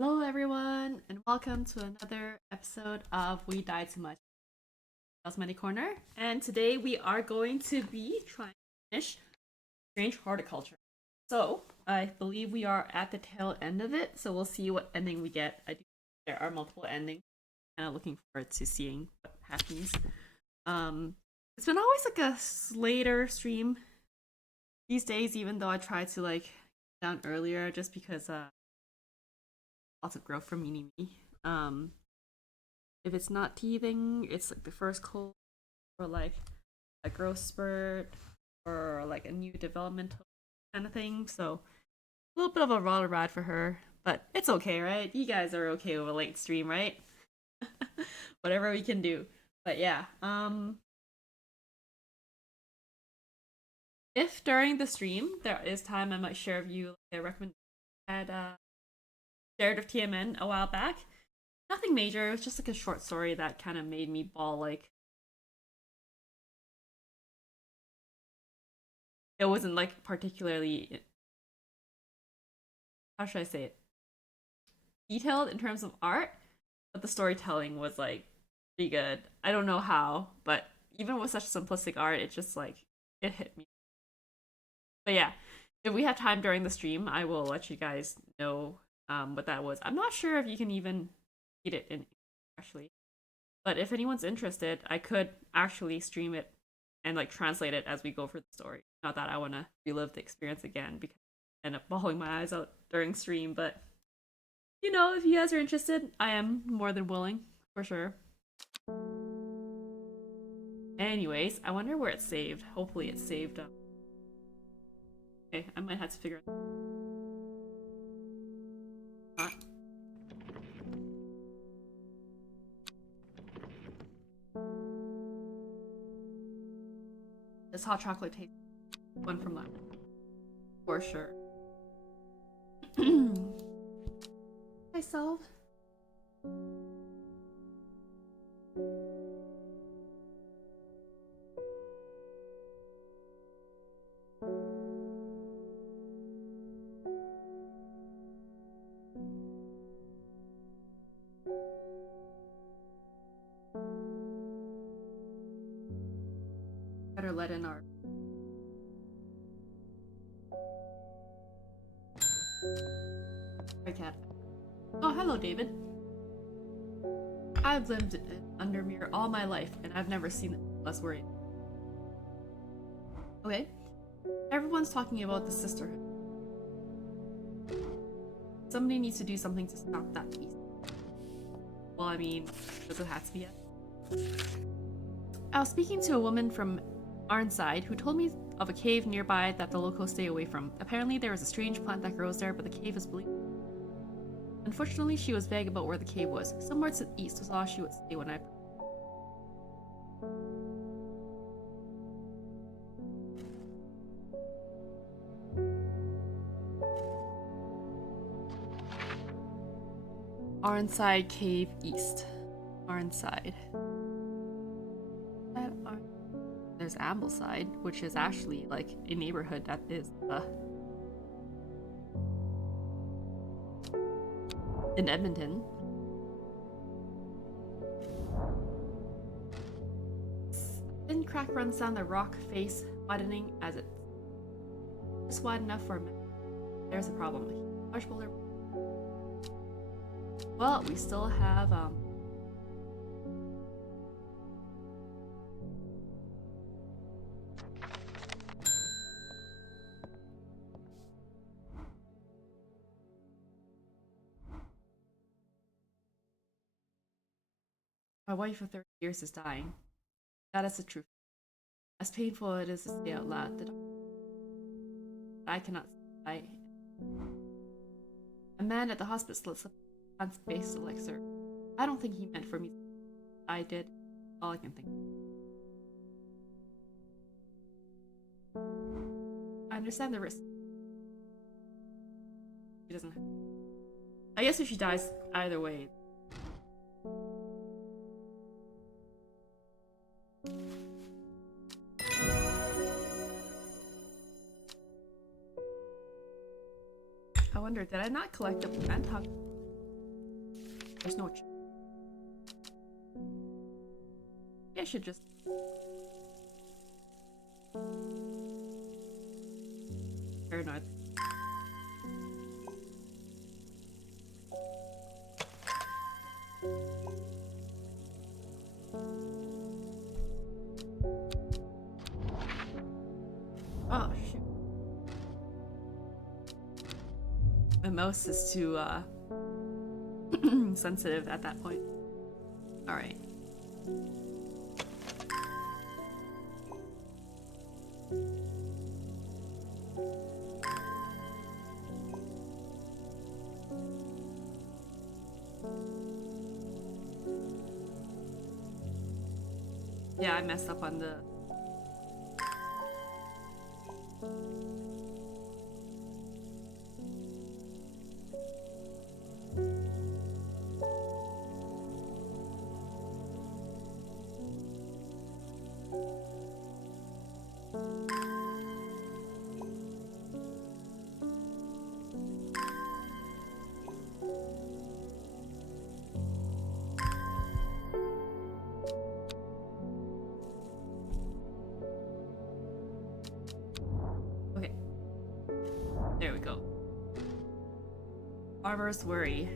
Hello, everyone, and welcome to another episode of We Die Too Much Cosmetic Corner. And today we are going to be trying to finish Strange Horticulture. So, I believe we are at the tail end of it, so we'll see what ending we get. There are multiple endings. Kind of looking forward to seeing what happens. Um, it's been always like a later stream these days, even though I try to down earlier just because lots of growth from Mini Me. If it's not teething, it's like the first cold or like a growth spurt or like a new developmental kind of thing. So a little bit of a raw ride for her, but it's okay, right? You guys are okay with a late stream, right? Whatever we can do. But yeah, if during the stream there is time, I might share with you like a recommendation I had shared with TMN a while back. Nothing major. It was just like a short story that kind of made me bawl. Like it wasn't like particularly, how should I say it, detailed in terms of art, but the storytelling was like pretty good. I don't know how, but even with such simplistic art, it just like it hit me. But yeah, if we have time during the stream, I will let you guys know what that was. I'm not sure if you can even read it in English, actually. But if anyone's interested, I could actually stream it and like translate it as we go for the story. Not that I want to relive the experience again because I end up bawling my eyes out during stream, but if you guys are interested, I am more than willing for sure. Anyways, I wonder where it's saved. Hopefully, it's saved up. Okay, I might have to figure it out. This hot chocolate tastes one from last for sure. Myself. Better let in our. Cat. Oh, hello, David. I've lived in Undermere all my life, and I've never seen it less worried. Okay. Everyone's talking about the sisterhood. Somebody needs to do something to stop that beast. Well, I mean, does it have to be it? I was speaking to a woman from Arnside who told me of a cave nearby that the locals stay away from. Apparently, there is a strange plant that grows there, but the cave is believed. Unfortunately, she was vague about where the cave was. Somewhere to the east was all she would say when I. Arnside Cave East. Arnside. There's Ambleside, which is actually like a neighborhood that is in Edmonton. A thin crack runs down the rock face, widening as it's just wide enough for a minute. There's a problem. A large boulder. Well, we still have my wife of 30 years is dying. That is the truth. As painful it is to say out loud, I cannot say. A man at the hospice slips up plant-based elixir. I don't think he meant for me. I did. All I can think. I understand the risk. She doesn't have. I guess if she dies either way. I wonder, did I not collect the plant? There's no. I should just. Paranoid. Oh shoot. My mouse is too sensitive at that point. Alright. Yeah, I messed up on the... Okay. There we go. Farmer's Worry.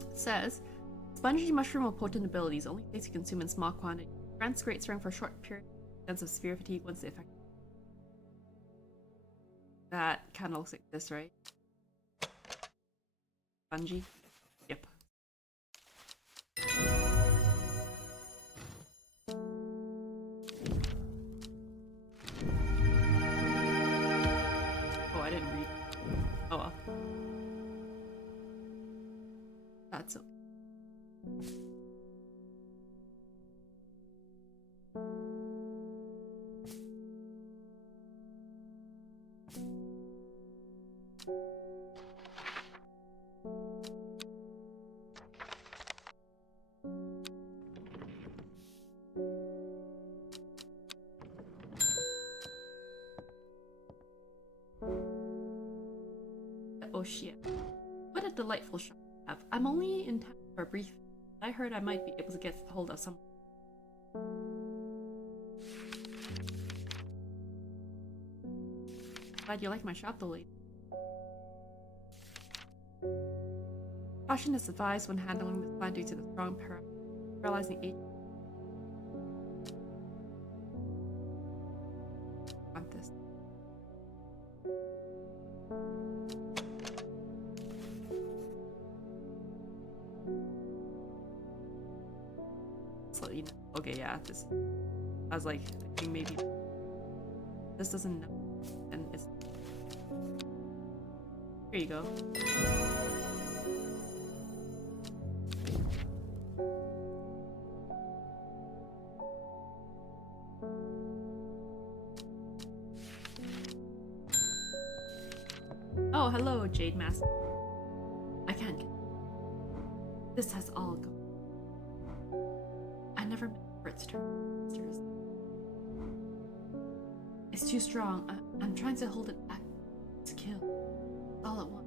It says, spongy mushroom with potent abilities, only takes to consume in small quantity. Grants great strength for a short period, sense of severe fatigue once the effect. That kind of looks like this, right? Spongy? Yep. Oh, I didn't read. Oh well. That's okay. Oh shit. What a delightful shot I have. I'm only in town for a brief. I heard I might be able to get hold of some. Glad you like my shop, though, lady. Caution is advised when handling this plant due to the strong paralyzing agent. Want this. So, you know, okay, yeah, this. I was like, I think maybe this doesn't know, and it's. Here you go. Oh, hello, Jade Mask. I can't get. This has all gone. I never meant for its turn. It's too strong. I'm trying to hold it back. It's kill. All at once.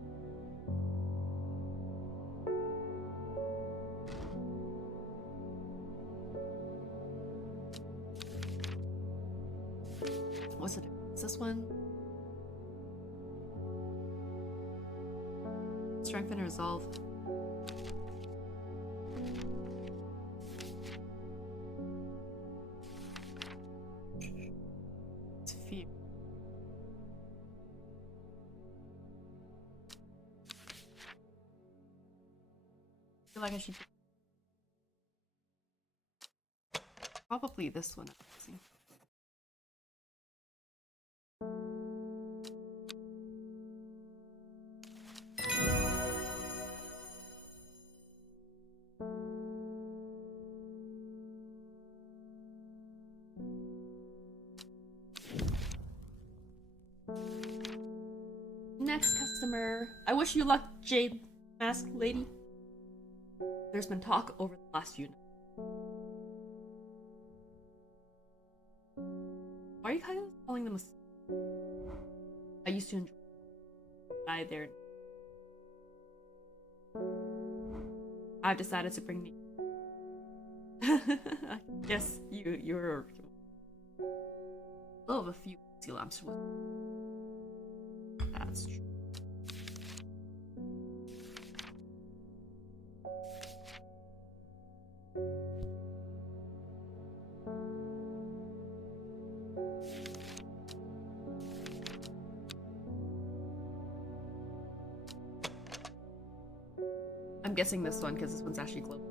What's the difference? Is this one? Strength and resolve. It's fear. I feel like I should probably this one. Let's see. Next customer. I wish you luck, Jade Mask Lady. There's been talk over the last few nights. Why are you kind of calling them a... I used to enjoy there. I've decided to bring the yes, you're a little of a few sea lamps. That's true. I'm guessing this one because this one's actually glowing.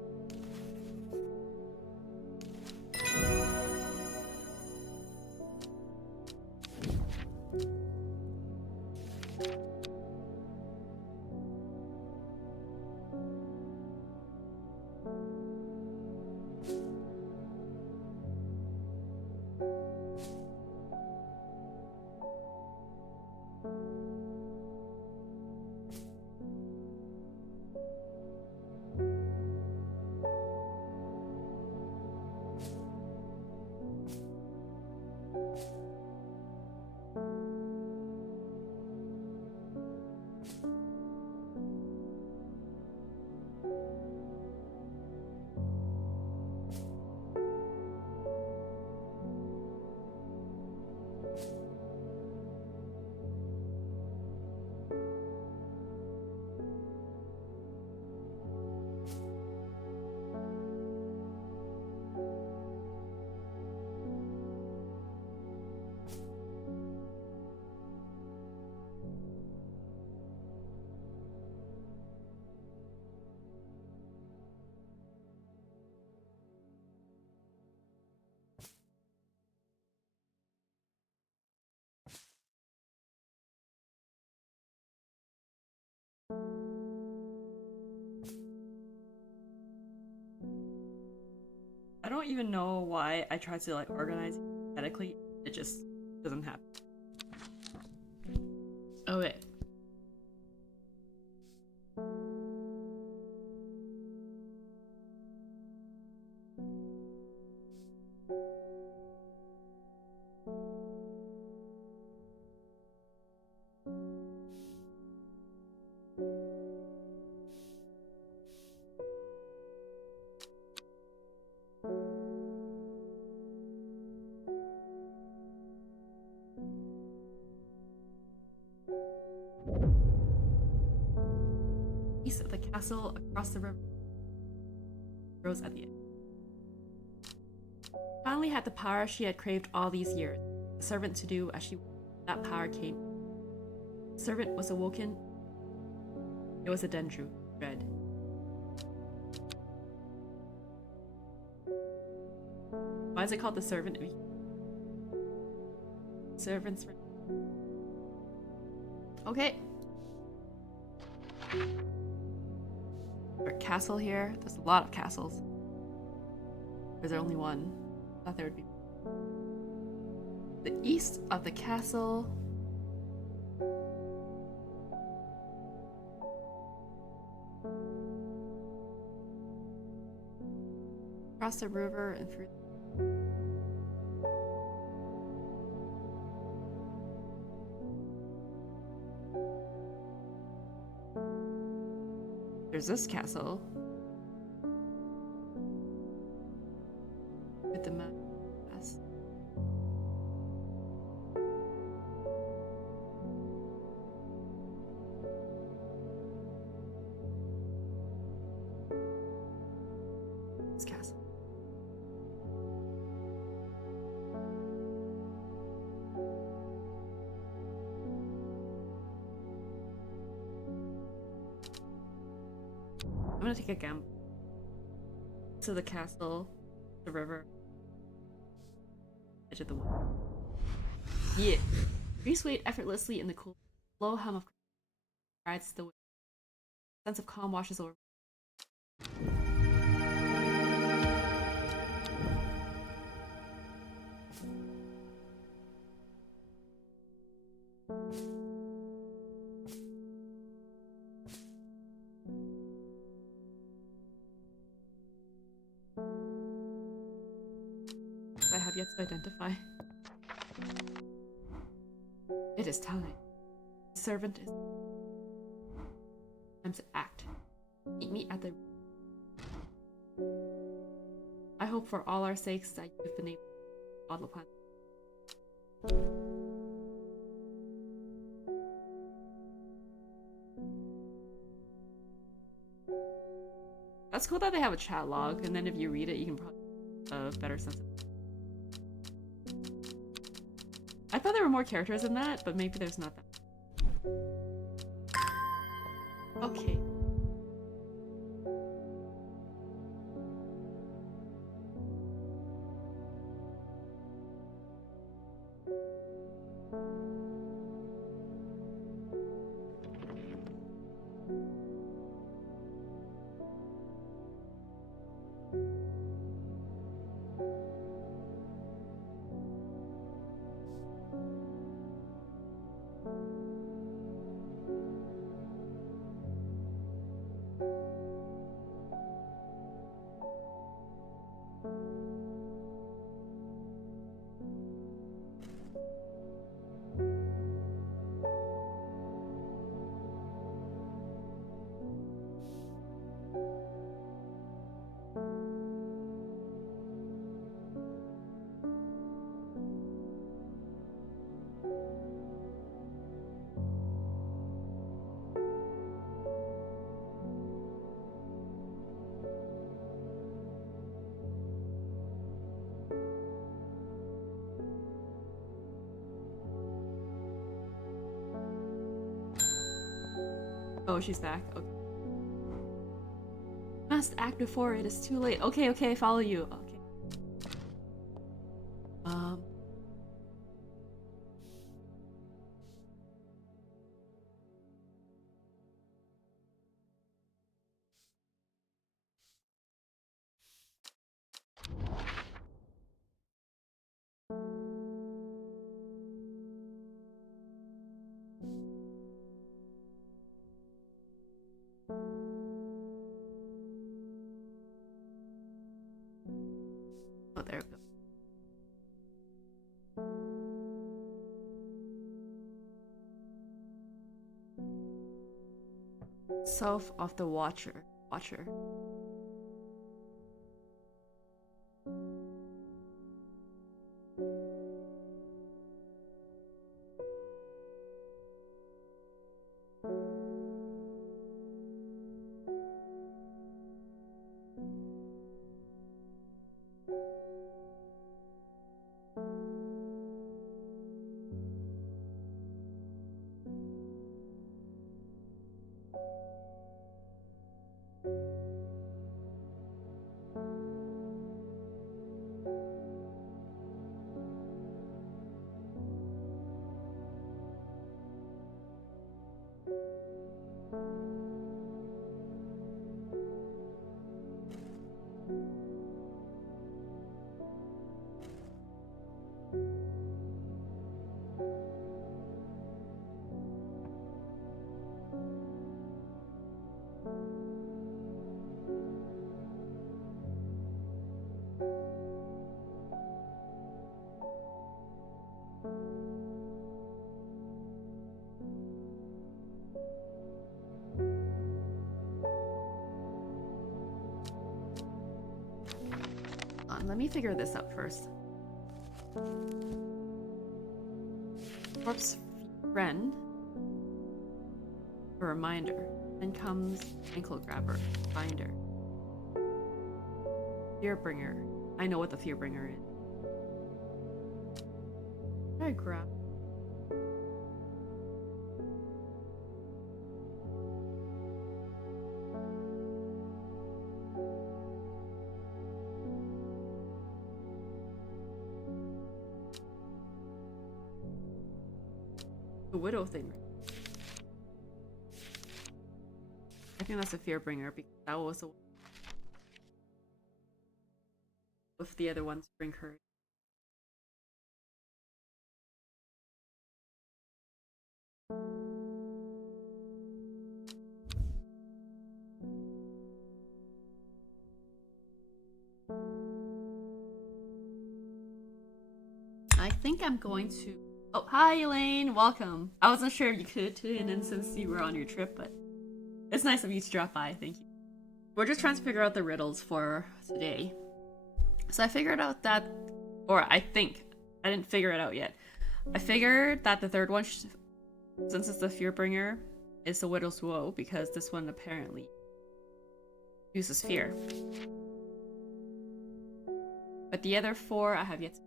I don't even know why I tried to like organize it aesthetically. It just doesn't happen. Oh wait. East of the castle, across the river, rose at the end. Finally had the power she had craved all these years. The servant to do as she wanted. That power came. The servant was awoken. It was a Dendru, dread. Why is it called the servant? Servants. Okay. Castle here. There's a lot of castles. Or is there only one? I thought there would be. The east of the castle. Across the river and through. There's this castle. With the map. Yes. This castle. I'm gonna take a gamble. To the castle, the river, edge of the wood. Yeah. Tree swayed effortlessly in the cool, low hum of rides the wind. A sense of calm washes over. I have yet to identify. It is time. The servant is time to act. Meet me at the. I hope for all our sakes that you've been able to bottle upon. That's cool that they have a chat log, and then if you read it, you can probably have a better sense of it. I thought there were more characters in that, but maybe there's not that. Okay. Oh, she's back. Okay. Must act before it is too late. Okay, okay, I follow you. Okay. Oh, there we go. Self of the Watcher. Let me figure this out first. Corpse friend. A reminder. Then comes ankle grabber. Binder. Fearbringer. I know what the Fearbringer is. What did I grab? The widow thing. I think that's a Fearbringer because that was the one with the other ones bring courage. I think I'm going to Oh, hi Elaine, welcome. I wasn't sure if you could tune in since you were on your trip, but it's nice of you to drop by, thank you. We're just trying to figure out the riddles for today. So I figured out that, or I think, I didn't figure it out yet. I figured that the third one, since it's the Fearbringer, is the Widow's Woe, because this one apparently uses fear. But the other four I have yet to...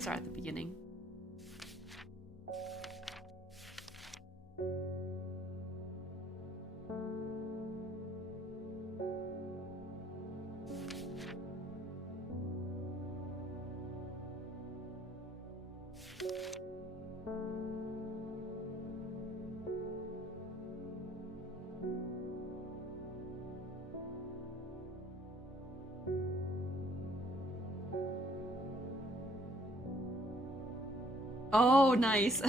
start at the beginning. Oh, nice.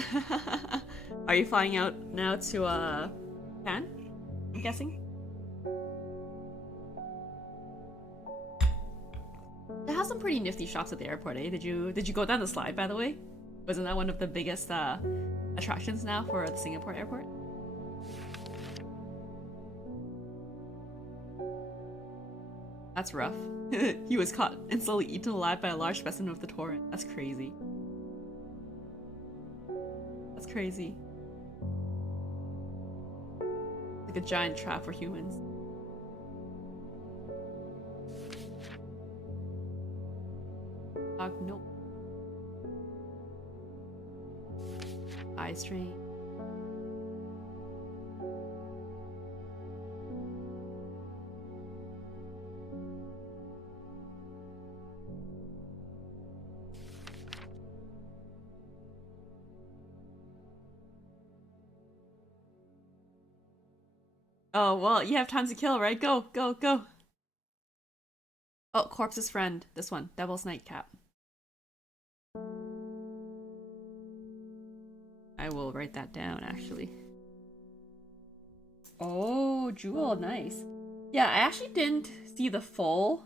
Are you flying out now to Japan? I'm guessing. It has some pretty nifty shops at the airport, eh? Did you go down the slide, by the way? Wasn't that one of the biggest attractions now for the Singapore airport? That's rough. He was caught and slowly eaten alive by a large specimen of the torrent. That's crazy. That's crazy. Like a giant trap for humans. Nope. Eye strain. Oh, well, you have time to kill, right? Go, go, go. Oh, Corpse's friend. This one. Devil's Nightcap. I will write that down, actually. Oh, Jewel, nice. Yeah, I actually didn't see the full,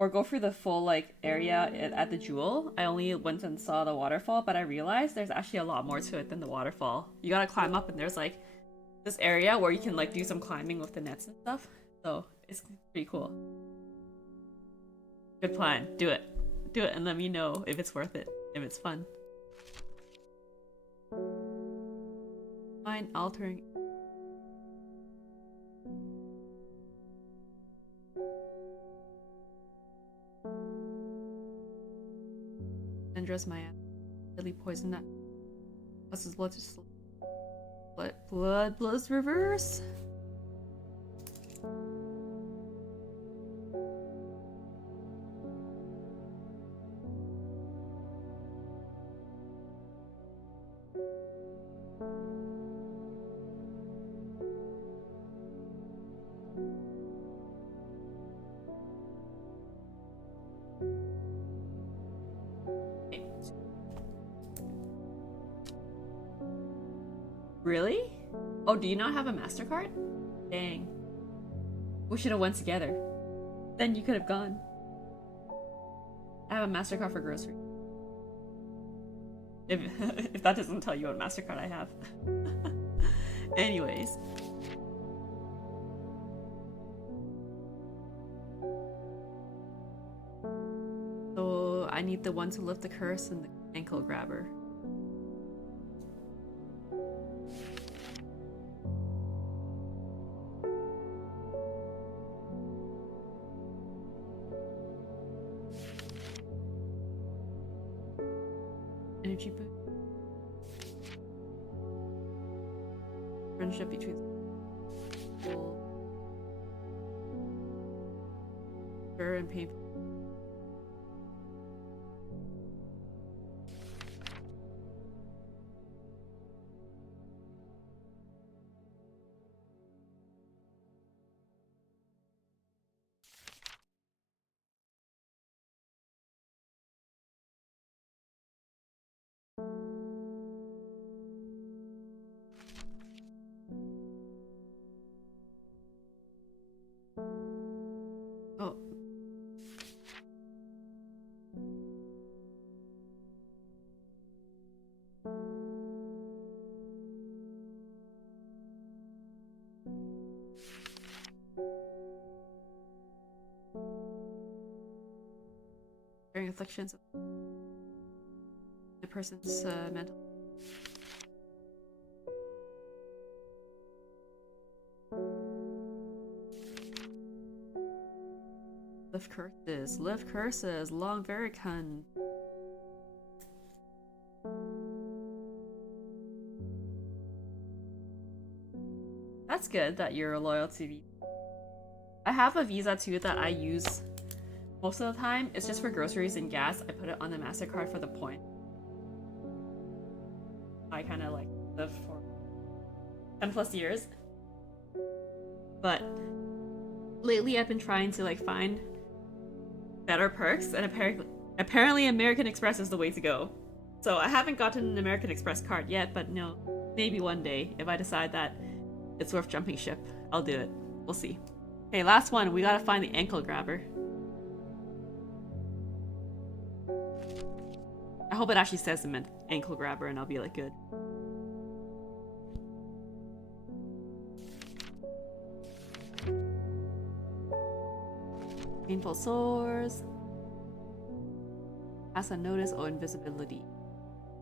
or go through the full, like, area at the Jewel. I only went and saw the waterfall, but I realized there's actually a lot more to it than the waterfall. You gotta climb up, and there's, like, this area where you can, like, do some climbing with the nets and stuff. So, it's pretty cool. Good plan. Do it. Do it and let me know if it's worth it, if it's fun. Mind altering. Dangerous my deadly poison that causes blood to slow. Blood's reverse. Really? Oh, do you not have a MasterCard? Dang. We should have went together. Then you could have gone. I have a MasterCard for grocery. If if that doesn't tell you what MasterCard I have. Anyways. So I need the one to lift the curse and the ankle grabber. Energy boost. Friendship between people. Sure and painful. Curing afflictions of the person's mental. Lift curses, long vericund. That's good that you're loyal to me. I have a Visa too that I use most of the time. It's just for groceries and gas. I put it on the MasterCard for the point. I kind of like live for 10 plus years. But lately I've been trying to like find better perks, and apparently American Express is the way to go. So I haven't gotten an American Express card yet, but no, maybe one day if I decide that it's worth jumping ship, I'll do it. We'll see. Okay, last one. We gotta find the ankle grabber. I hope it actually says the ankle grabber, and I'll be like, good. Painful sores. Pass unnoticed or invisibility.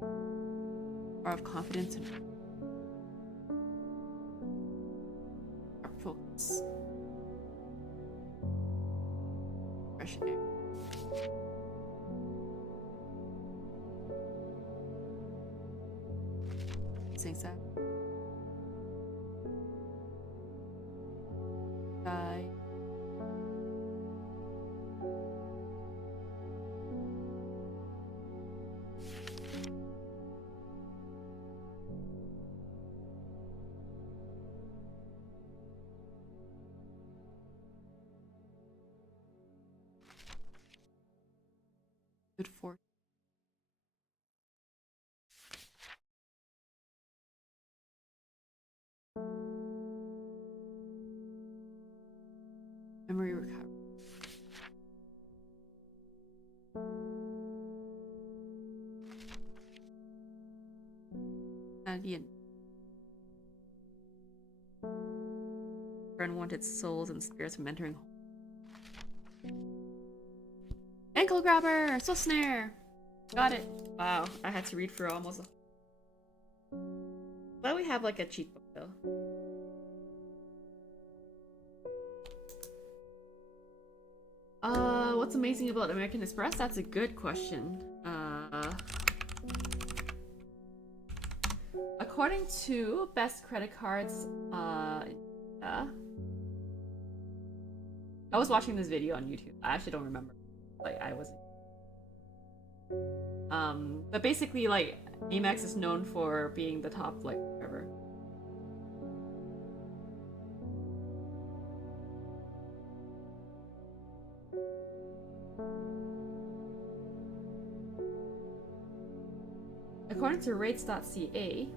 Or of confidence and focus. Fresh air. Saying that. Die. Good fortune. Memory recovery. Canadian. For unwanted souls and spirits from entering home. Ankle grabber! So snare! Got it. Wow, I had to read for almost a... But we have like a cheat book though. What's amazing about American Express? That's a good question. According to best credit cards, I was watching this video on YouTube. I actually don't remember. Like, I wasn't. But basically, like, Amex is known for being the top, like, whatever. According to rates.ca,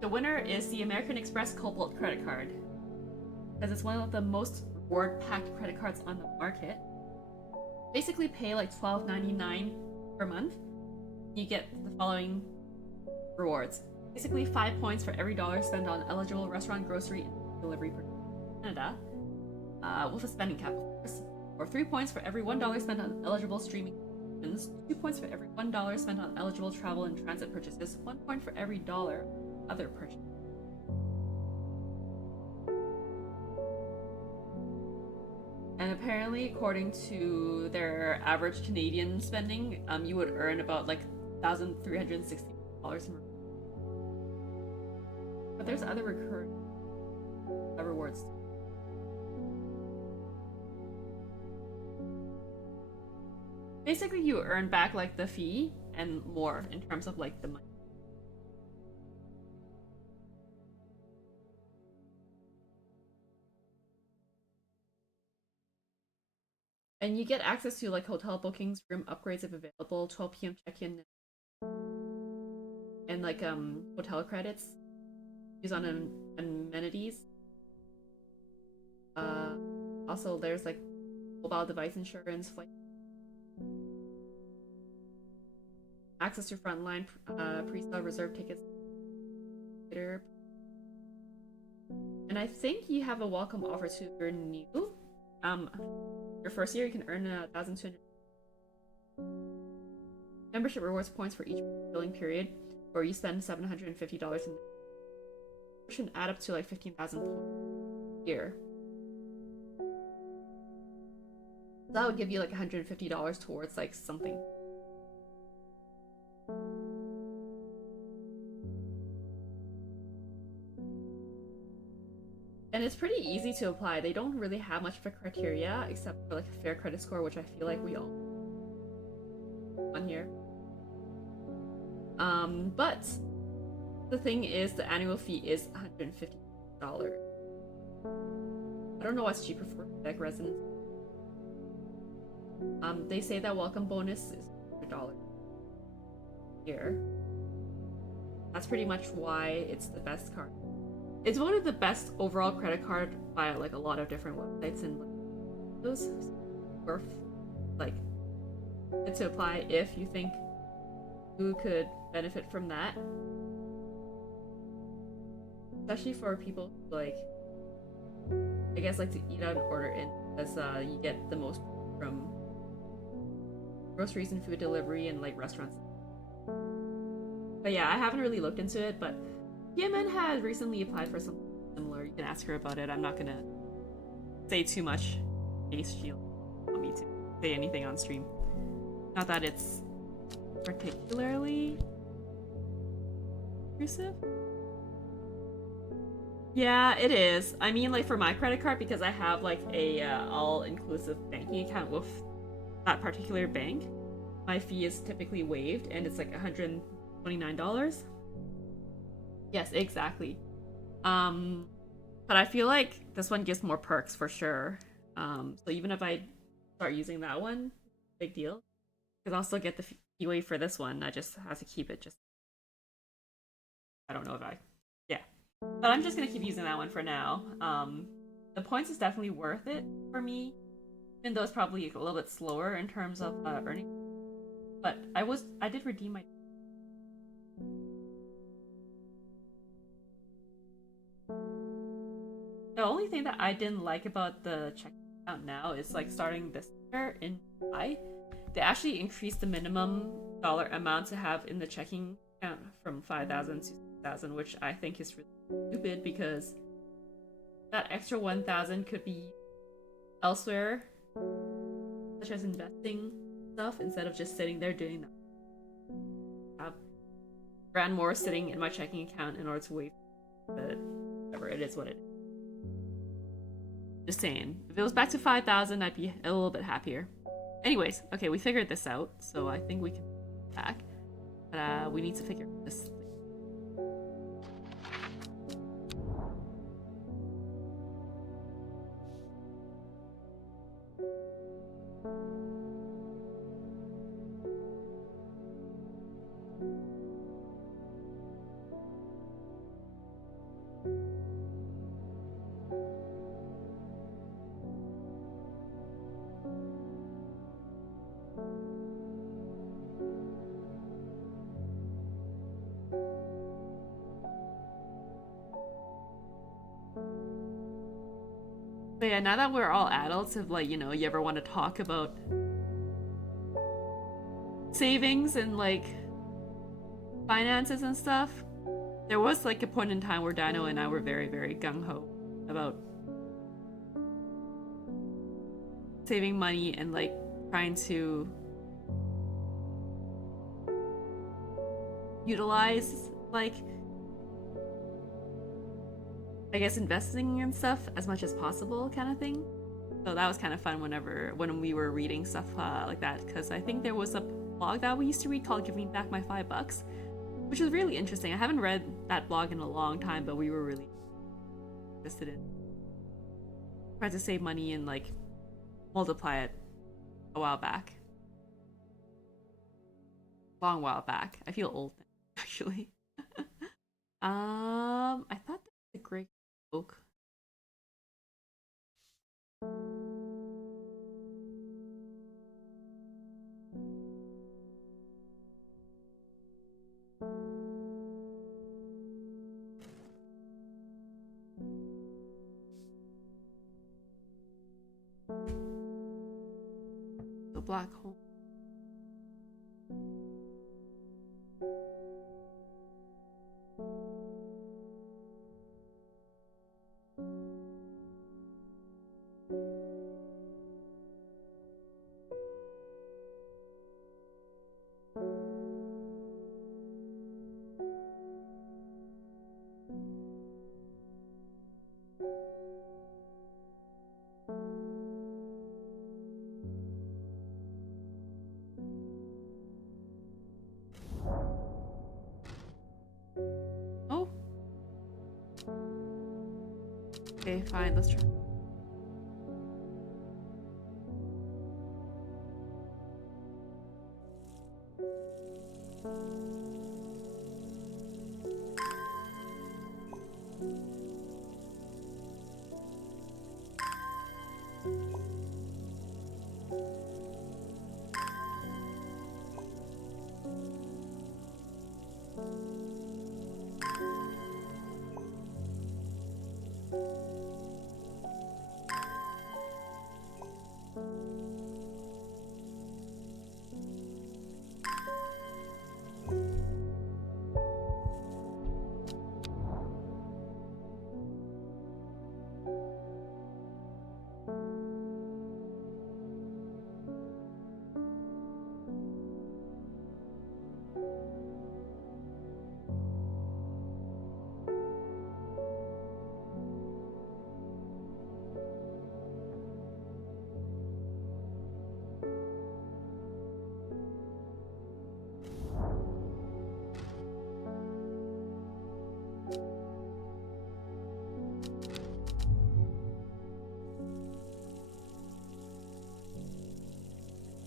the winner is the American Express Cobalt credit card, because it's one of the most reward-packed credit cards on the market. Basically pay like $12.99 per month. You get the following rewards. Basically 5 points for every dollar spent on eligible restaurant, grocery, and delivery per Canada, with a spending cap, of course. Or 3 points for every $1 spent on eligible streaming subscriptions, 2 points for every $1 spent on eligible travel and transit purchases, 1 point for every dollar other purchase. And apparently, according to their average Canadian spending, you would earn about like $1,360 in rewards. But there's other recurring rewards. Basically, you earn back like the fee and more in terms of like the money. And you get access to like hotel bookings, room upgrades if available, 12 p.m. check-in, and like hotel credits used on amenities. Also there's like mobile device insurance, flight access to frontline pre-sale reserve tickets, And I think you have a welcome offer too if you're new. Um, your first year you can earn 1,200 membership rewards points for each billing period, or you spend $750 in should add up to like 15,000 points a year. So that would give you like $150 towards like something. And it's pretty easy to apply. They don't really have much of a criteria except for like a fair credit score, which I feel like we all on here. But the thing is, the annual fee is $150. I don't know what's cheaper for Quebec residents. They say that welcome bonus is $100 here. That's pretty much why it's the best card. It's voted the best overall credit card by like a lot of different websites, and those worth like it to apply if you think who could benefit from that. Especially for people who like, I guess, like to eat out and order in, because you get the most from groceries and food delivery and like restaurants. But yeah, I haven't really looked into it, but Yemen has recently applied for something similar. You can ask her about it. I'm not gonna say too much in case she'll want me to say anything on stream. Not that it's particularly intrusive. Yeah, it is. I mean, like for my credit card, because I have like a all-inclusive banking account with that particular bank, my fee is typically waived, and it's like $129. Yes, exactly. But I feel like this one gives more perks for sure. So even if I start using that one, big deal. Because I'll still get the fee waive for this one. I just have to keep it just. I don't know if I. Yeah. But I'm just gonna keep using that one for now. The points is definitely worth it for me. Even though it's probably a little bit slower in terms of earning. But I did redeem my. The only thing that I didn't like about the checking account now is like starting this year in July, they actually increased the minimum dollar amount to have in the checking account from 5,000 to 6,000, which I think is really stupid because that extra 1,000 could be elsewhere, such as investing stuff, instead of just sitting there doing that. I have grand more sitting in my checking account in order to wait, but whatever, it is what it is. Just saying. If it was back to 5,000, I'd be a little bit happier. Anyways, okay, we figured this out, so I think we can back. But we need to figure this. But yeah, now that we're all adults, if like, you ever want to talk about savings and like finances and stuff, there was like a point in time where Dino and I were very, very gung-ho about saving money and like trying to utilize like, I guess, investing and stuff as much as possible kind of thing. So that was kind of fun when we were reading stuff like that, because I think there was a blog that we used to read called Giving Back My $5, which was really interesting. I haven't read that blog in a long time, but we were really interested in trying to save money and like multiply it a while back. Long while back. I feel old actually. I thought that was a great book. black hole. Oh. Okay, fine, let's try.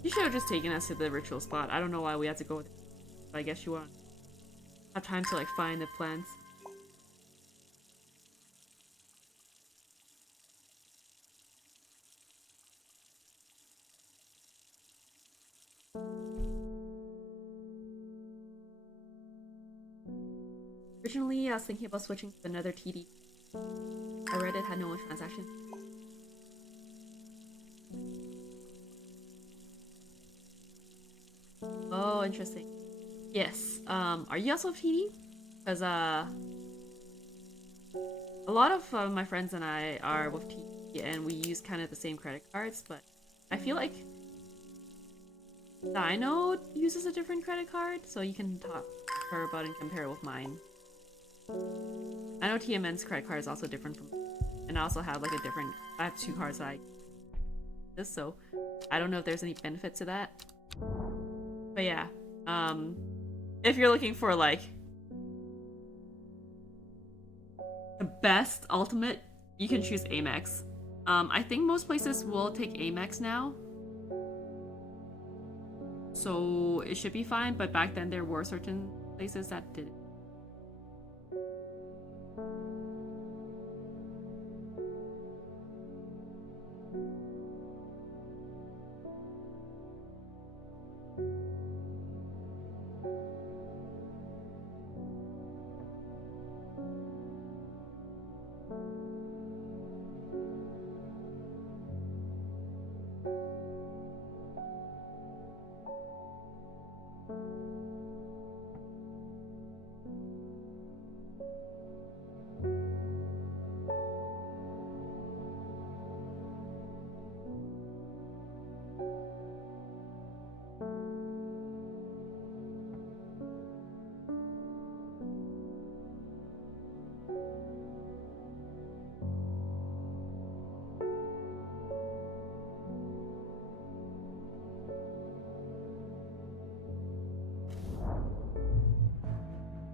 You should have just taken us to the ritual spot. I don't know why we had to go with it. But I guess you want to have time to like find the plants. Originally, I was thinking about switching to another TD. I read it had no transaction. Oh, interesting. Yes. Are you also TD? Because a lot of my friends and I are with TD, and we use kind of the same credit cards, but I feel like Dino uses a different credit card, so you can talk to her about and compare it with mine. I know TMN's credit card is also different from, and I also have like a different. I have two cards that I this, so I don't know if there's any benefit to that. But yeah, if you're looking for like the best ultimate, you can choose Amex. I think most places will take Amex now, so it should be fine. But back then there were certain places that didn't.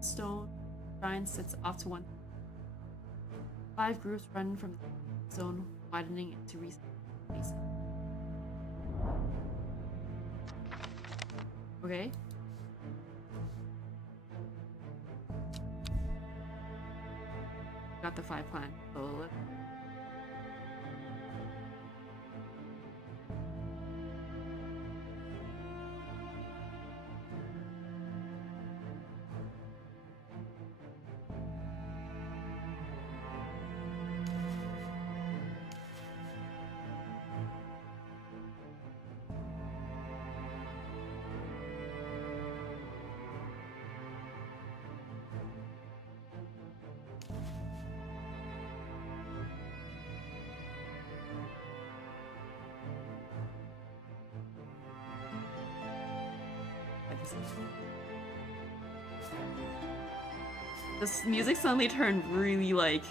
Stone shrine sits off to one. 5 groups run from the zone, widening into recent space. Okay. Got the 5 plan. So let's. this. This music suddenly turned really like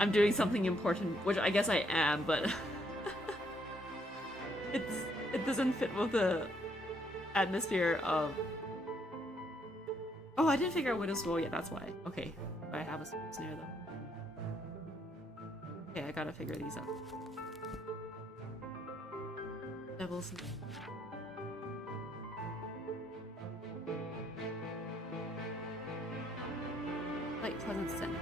I'm doing something important, which I guess I am, but it doesn't fit with the atmosphere of. Oh, I didn't figure out Widow's Woe yet. That's why. Okay, I have a snare though. Okay, I gotta figure these out. Devil's light pleasant scent.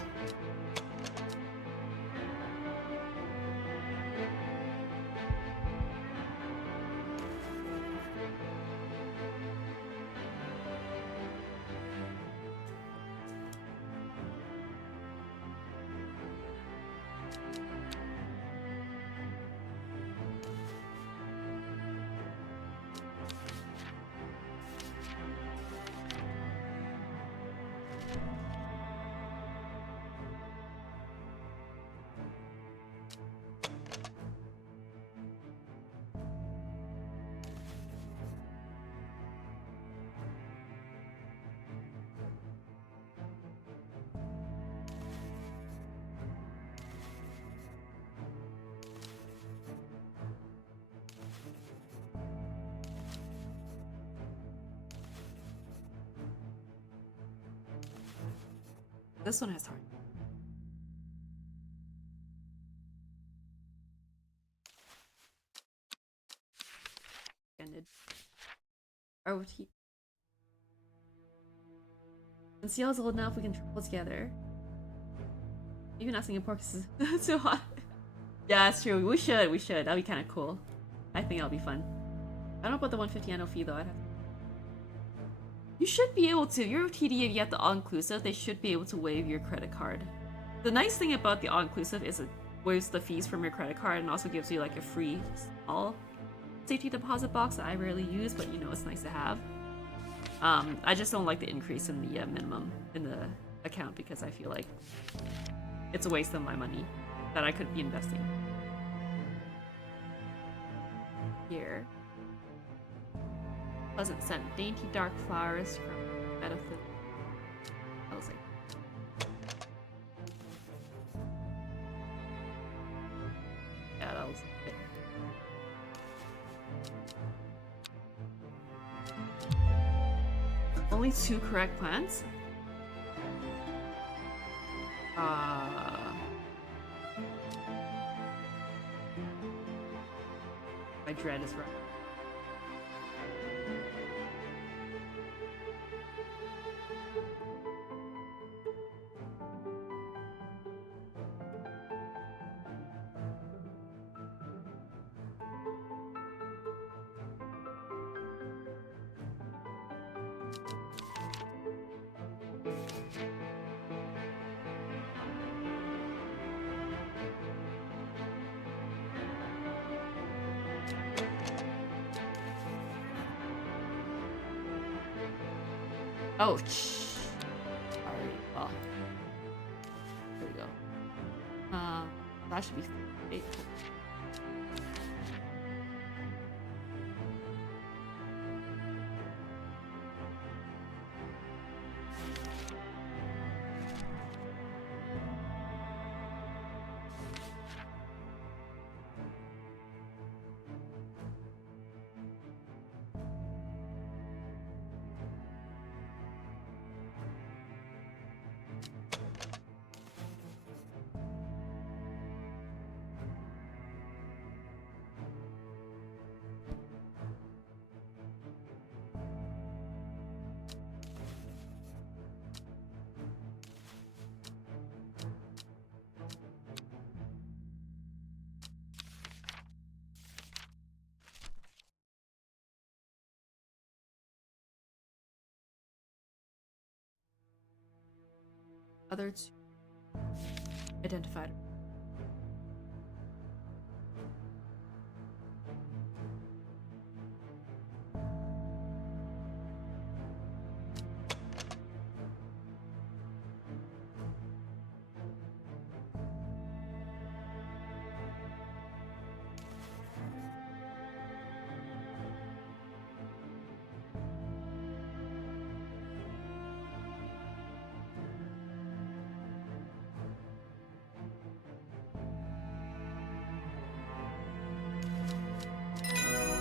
This one has heart. Ended. ROT. When Ciel's old enough, we can travel together. Even asking a pork is so hot. Yeah, that's true. We should. That'd be kind of cool. I think that'll be fun. I don't know about the 150 annual fee though. I'd have to... You should be able to. Your TD, if you have the all-inclusive, they should be able to waive your credit card. The nice thing about the all-inclusive is it waives the fees from your credit card and also gives you like a free small safety deposit box that I rarely use, but you know it's nice to have. I just don't like the increase in the minimum in the account because I feel like it's a waste of my money that I could be investing. Here. Pleasant scent, dainty dark flowers from Meddle. I was like, yeah, that was it. Only 2 correct plants? My dread is right. Oh, sorry. Well, there we go. That should be 8. Other 2 identified.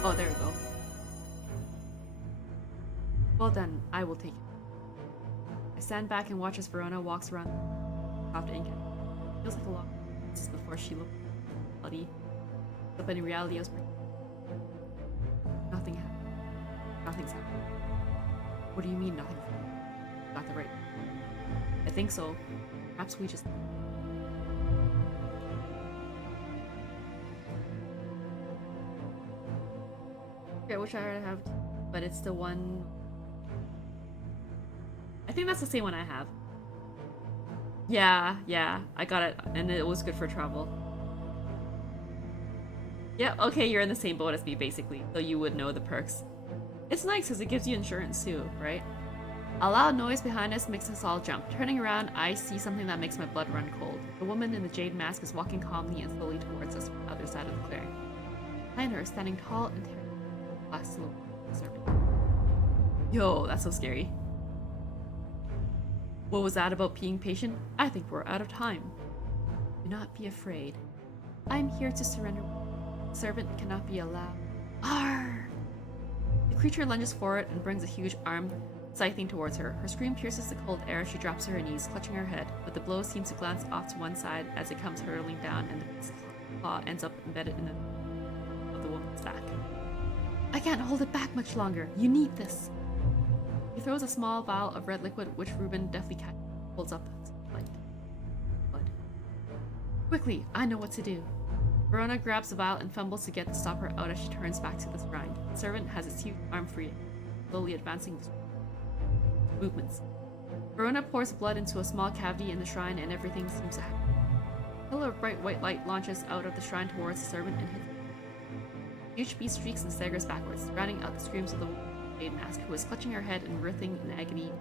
Oh, there we go. Well then, I will take it. I stand back and watch as Verona walks around soft ink. It feels like a lot just before she looked bloody. But in reality, I was nothing happened. Nothing's happened. What do you mean nothing's happened? Got the right. I think so. Perhaps we just. I wish I have, but it's the one. I think that's the same one I have. Yeah, I got it, and it was good for travel. Yeah, okay, you're in the same boat as me, basically, so you would know the perks. It's nice because it gives you insurance too, right? A loud noise behind us makes us all jump. Turning around, I see something that makes my blood run cold. The woman in the jade mask is walking calmly and slowly towards us from the other side of the clearing. Behind her, standing tall and terrible, black silhouette servant. Yo, that's so scary. What was that about being patient? I think we're out of time. Do not be afraid. I am here to surrender. The servant cannot be allowed. Arr! The creature lunges forward and brings a huge arm scything towards her. Her scream pierces the cold air. She drops to her knees, clutching her head, but the blow seems to glance off to one side as it comes hurtling down, and the claw ends up embedded in the woman's back. I can't hold it back much longer. You need this. He throws a small vial of red liquid, which Ruben deftly holds up to the light. Blood. Quickly, I know what to do. Verona grabs the vial and fumbles to get the stopper out as she turns back to the shrine. The servant has its huge arm free, slowly advancing the movements. Verona pours blood into a small cavity in the shrine, and everything seems to happen. A pillar of bright white light launches out of the shrine towards the servant and hits it. The huge beast shrieks and staggers backwards, drowning out the screams of the woman in the jade mask, who is clutching her head and writhing in agony.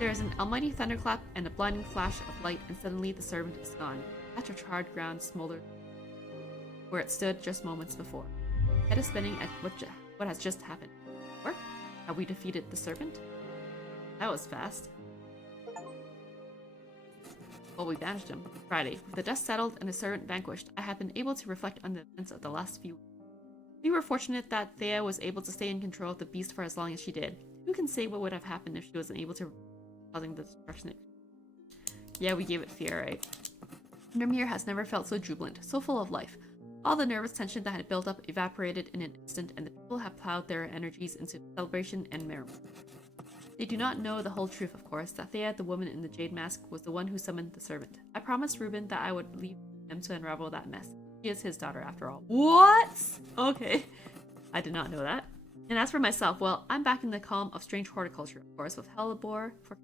There is an almighty thunderclap and a blinding flash of light, and suddenly the servant is gone. A patch of charred ground smoldered where it stood just moments before. Head is spinning at what has just happened. Or have we defeated the servant? That was fast. Well, we banished him. Friday. With the dust settled and the servant vanquished, I had been able to reflect on the events of the last few weeks. We were fortunate that Thea was able to stay in control of the beast for as long as she did. Who can say what would have happened if she wasn't able to causing the destruction? Yeah, we gave it fear, right? Nermir has never felt so jubilant, so full of life. All the nervous tension that had built up evaporated in an instant, and the people have plowed their energies into celebration and merriment. They do not know the whole truth, of course, that Thea, the woman in the jade mask, was the one who summoned the servant. I promised Ruben that I would leave him to unravel that mess. She is his daughter, after all. What? Okay. I did not know that. And as for myself, well, I'm back in the calm of strange horticulture, of course, with Hellebore for...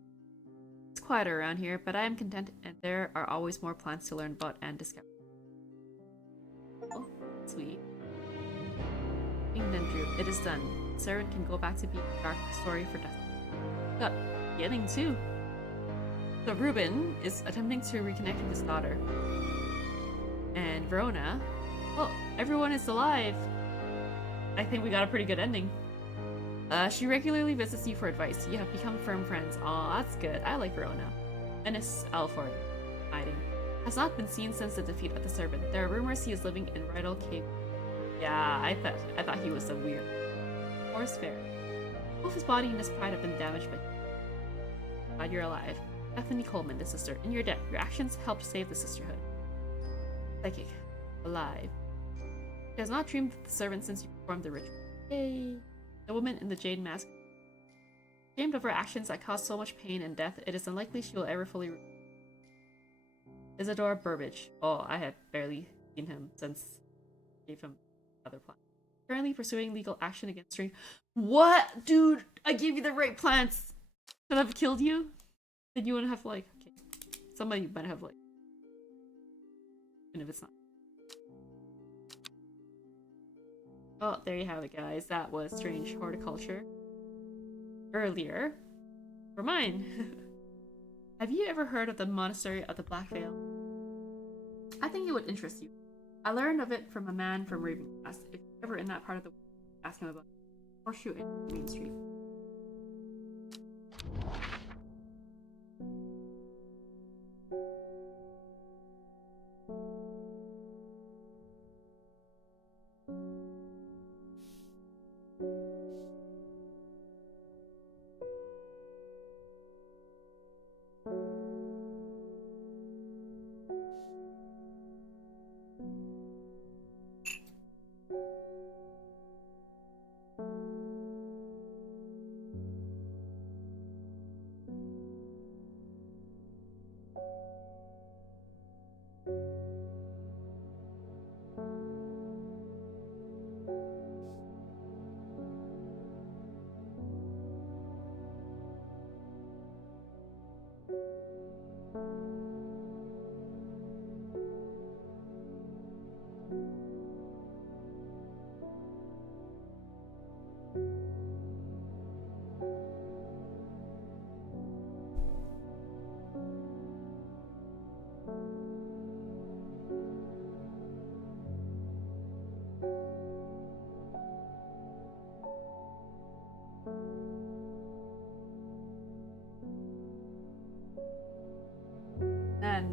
It's quieter around here, but I am content, and there are always more plants to learn about and discover. Oh, sweet. Then Drew, it is done. The servant can go back to being a dark story for death. Got getting too. So Ruben is attempting to reconnect with his daughter. And Verona, oh, everyone is alive. I think we got a pretty good ending. She regularly visits you for advice. You have become firm friends. Aw, that's good. I like Verona. Ennis Alford, hiding, has not been seen since the defeat of the servant. There are rumors he is living in Rydal Cave. Yeah, I thought he was so weird. Horse fair. Both his body and his pride have been damaged, but glad you're alive. Bethany Coleman, the sister, in your debt. Your actions helped save the sisterhood. Psychic. Alive. She has not dreamed of the servant since you performed the ritual. Yay. The woman in the jade mask. Ashamed of her actions that caused so much pain and death, it is unlikely she will ever fully. Isidore Burbage. Oh, I have barely seen him since I gave him other plans. Currently pursuing legal action against strange. What? Dude, I gave you the right plants. Should I have killed you? Then you wouldn't have, like, okay. Somebody might have, like, even if it's not. Oh, there you have it, guys. That was Strange Horticulture. Earlier. For mine. Have you ever heard of the Monastery of the Black Veil? I think it would interest you. I learned of it from a man from Ravenglass. If you're ever in that part of the world, ask him about it. Or shoot it on Main Street.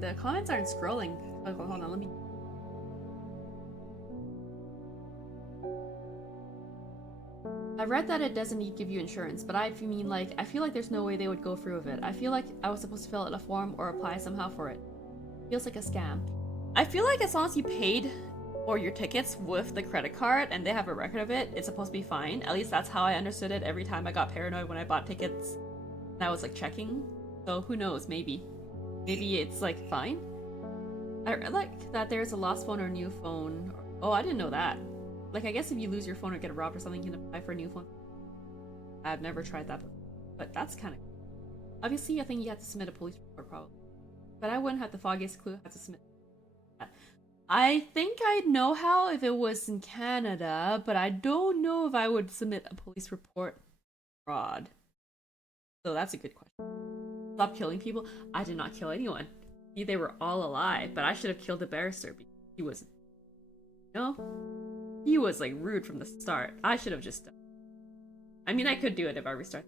the comments aren't scrolling. Oh, hold on, let me. I read that it doesn't give you insurance, but I mean, like, I feel like there's no way they would go through with it. I feel like I was supposed to fill out a form or apply somehow for it. Feels like a scam. I feel like as long as you paid for your tickets with the credit card and they have a record of it, it's supposed to be fine. At least that's how I understood it every time I got paranoid when I bought tickets and I was like checking. So who knows, maybe. Maybe it's like fine. I like that there's a lost phone or new phone. Oh, I didn't know that. Like, I guess if you lose your phone or get robbed or something, you can apply for a new phone. I've never tried that before, but that's kind of cool. Obviously, I think you have to submit a police report probably. But I wouldn't have the foggiest clue how to submit that. I think I'd know how if it was in Canada, but I don't know if I would submit a police report abroad. So that's a good question. Stop killing people? I did not kill anyone. They were all alive, but I should have killed the barrister because he was... No? He was, like, rude from the start. I should have just done. I mean, I could do it if I restart.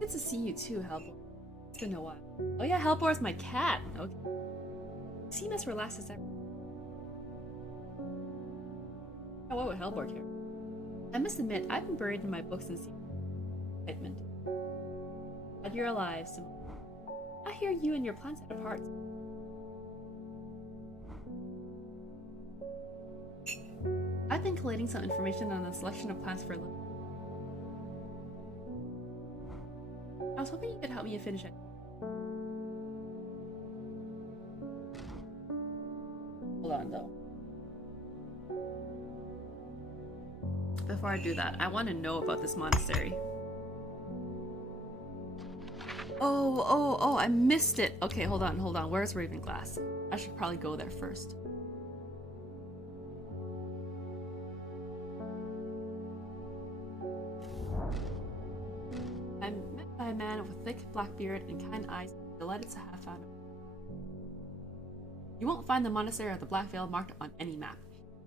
Good to see you too, Helbor. It's been a while. Oh yeah, Helbor's my cat. Okay. You seem as relaxed as ever. Oh, what would Helbor care? I must admit, I've been buried in my books and seen excitement. Glad you're alive, Simone. I hear you and your plants had a part. I've been collating some information on the selection of plants for living. I was hoping you could help me finish it. Hold on, though. Before I do that, I want to know about this monastery. Oh, I missed it. Okay, hold on. Where's Ravenglass? I should probably go there first. I'm met by a man with a thick black beard and kind eyes, delighted to have found him. You won't find the monastery of the Black Veil marked on any map.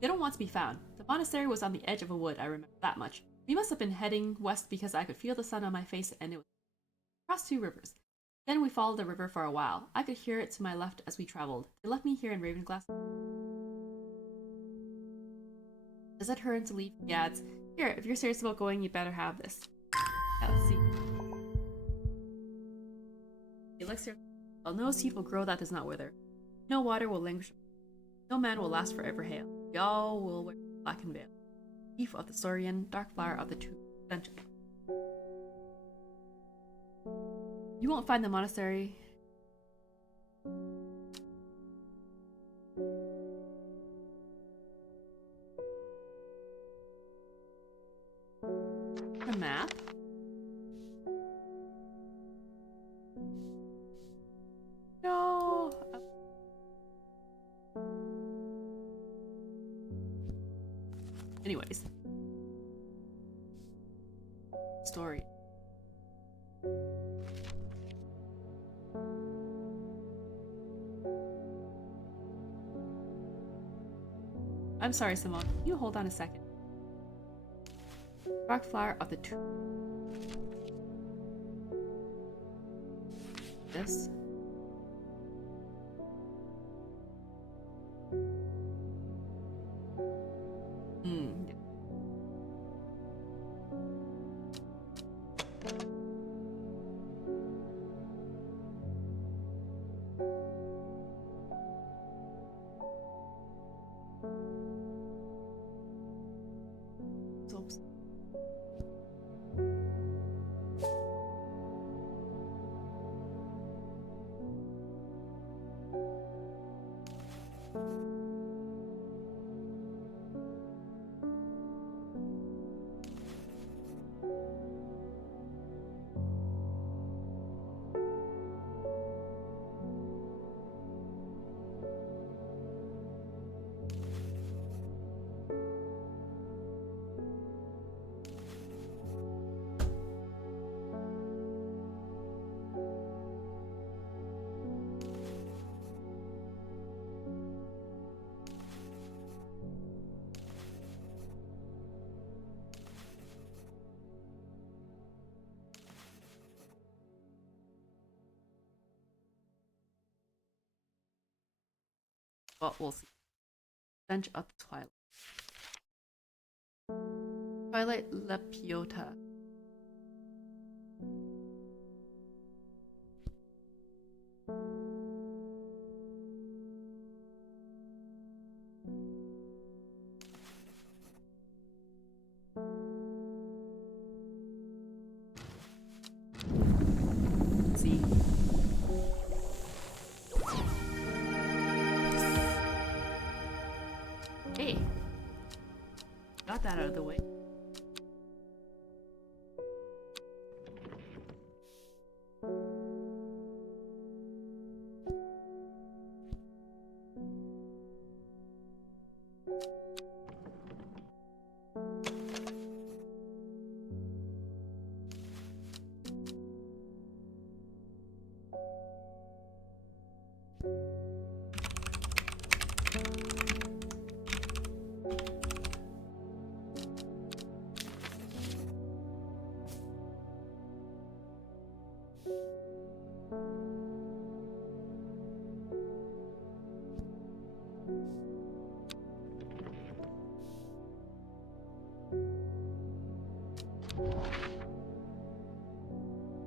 They don't want to be found. The monastery was on the edge of a wood, I remember that much. We must have been heading west because I could feel the sun on my face and it was across 2 rivers. Then we followed the river for a while. I could hear it to my left as we traveled. They left me here in Ravenglass. Does that hurt to leave? Yeah, it's... Here, if you're serious about going, you better have this. Yeah, let's see. Elixir. While no seed will grow that does not wither. No water will languish. No man will last forever hail. We all will wear black and veil. Leaf of the Saurian, dark flower of the true dungeon. You won't find the monastery. A map? No. Anyways. Story. I'm sorry, Simone. Can you hold on a second? Dark flower of the true. This. But we'll see. Stench of the Twilight. Twilight Lepiota. Let's see. Hey, got that out of the way.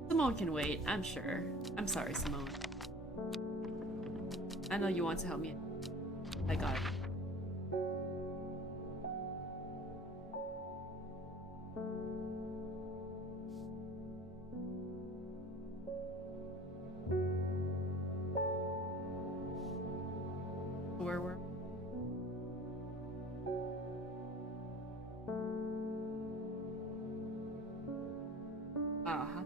Simone can wait, I'm sure. I'm sorry, Simone. I know you want to help me. I got it. Where were uh-huh.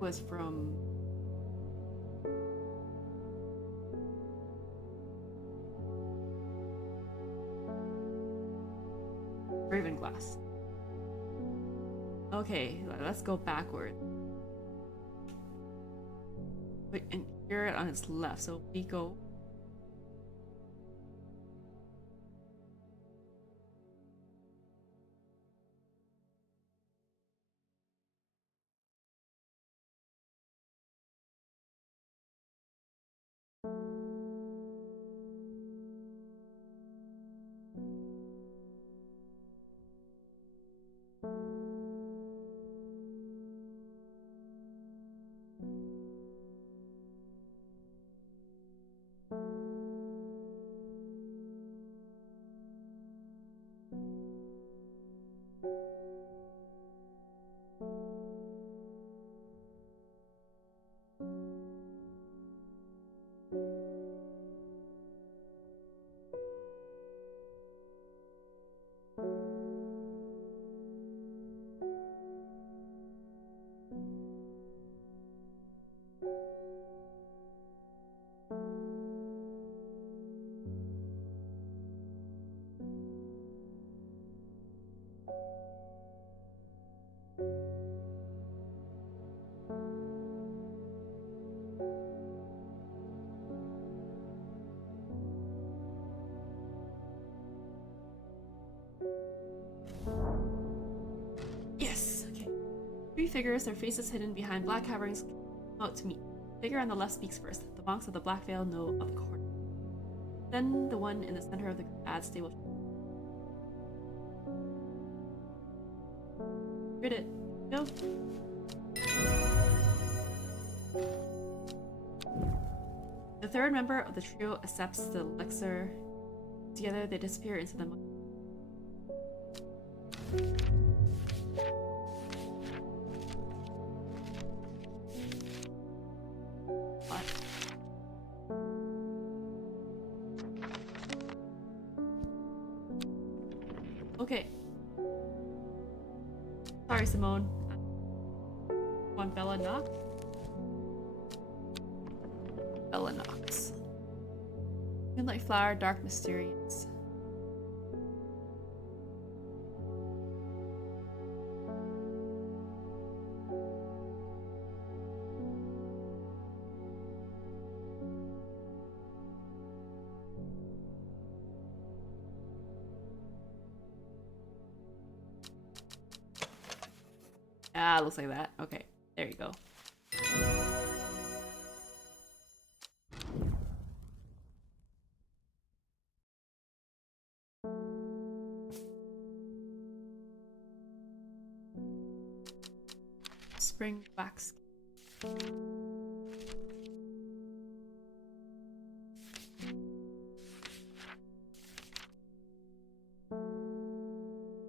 Was from Ravenglass. Okay, let's go backward. Wait, and hear it on its left, so we go. Yes. Okay. Three figures, their faces hidden behind black coverings, come out to meet. The figure on the left speaks first. The monks of the Black Veil know of the court. Then the one in the center of the group adds stable. Read it. Go. The third member of the trio accepts the elixir. Together, they disappear into the mud. What? Okay. Sorry, Simone. On Bella Knox? Bella Knox. Moonlight flower, dark mysterious. Ah, looks like that. Okay, there you go. Spring wax.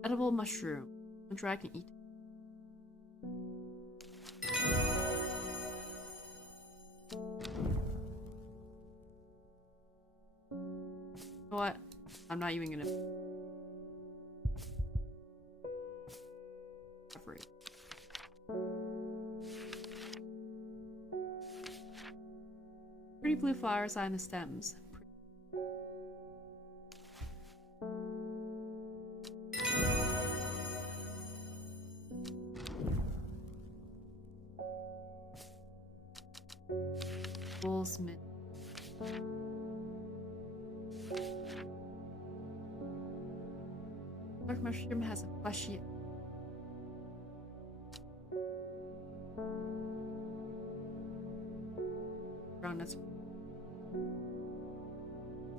Edible mushroom. Dry can eat. You know what? I'm not even gonna cover it. Pretty blue flowers on the stems. Bull's mint. Dark mushroom has a fleshy. Brown nuts.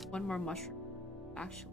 One more mushroom, actually.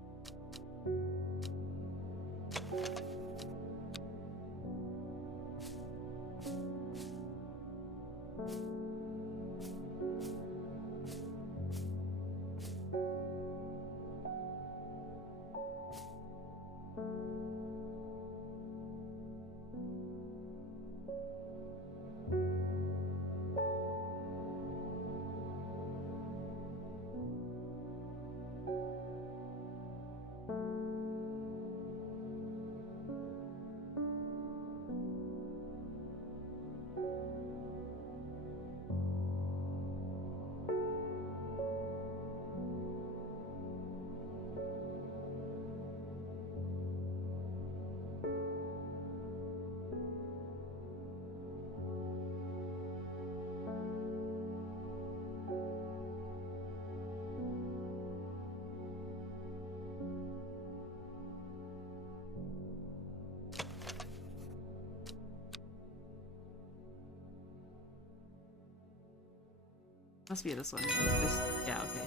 Must be this one. This, yeah, okay.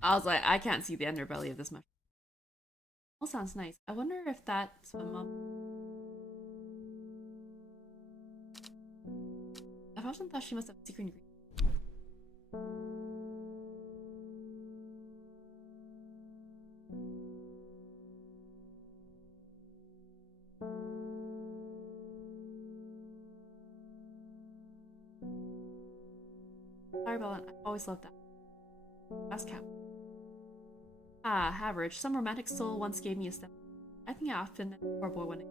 I was like, I can't see the underbelly of this mushroom. All sounds nice. I wonder if that's what mom. I've often thought she must have a secret ingredient. Fireball, I always loved that. Ask Cap. Ah, average. Some romantic soul once gave me a step. I think I often poor boy when it.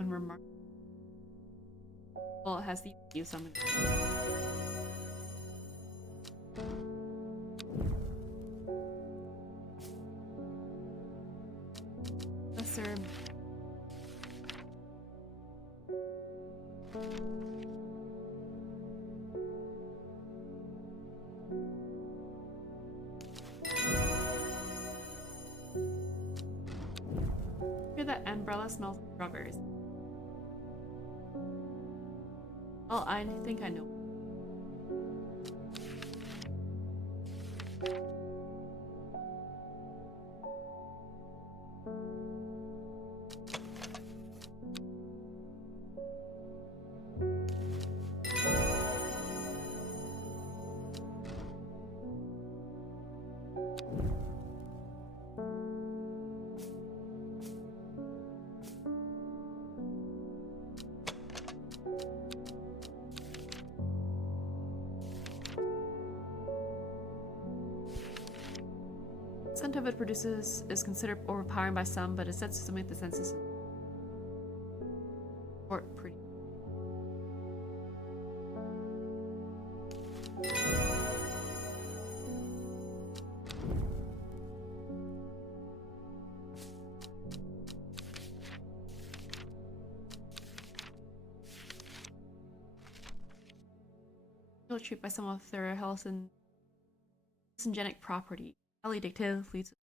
Unremarkable. Well, it has the use summon. Lesser. Hear that umbrella smells like strawberries. Oh, I think I know. The scent of it produces is considered overpowering by some, but it's said to stimulate the senses. Or pretty. treated by some of their hallucinogenic property. Highly addictive, leads to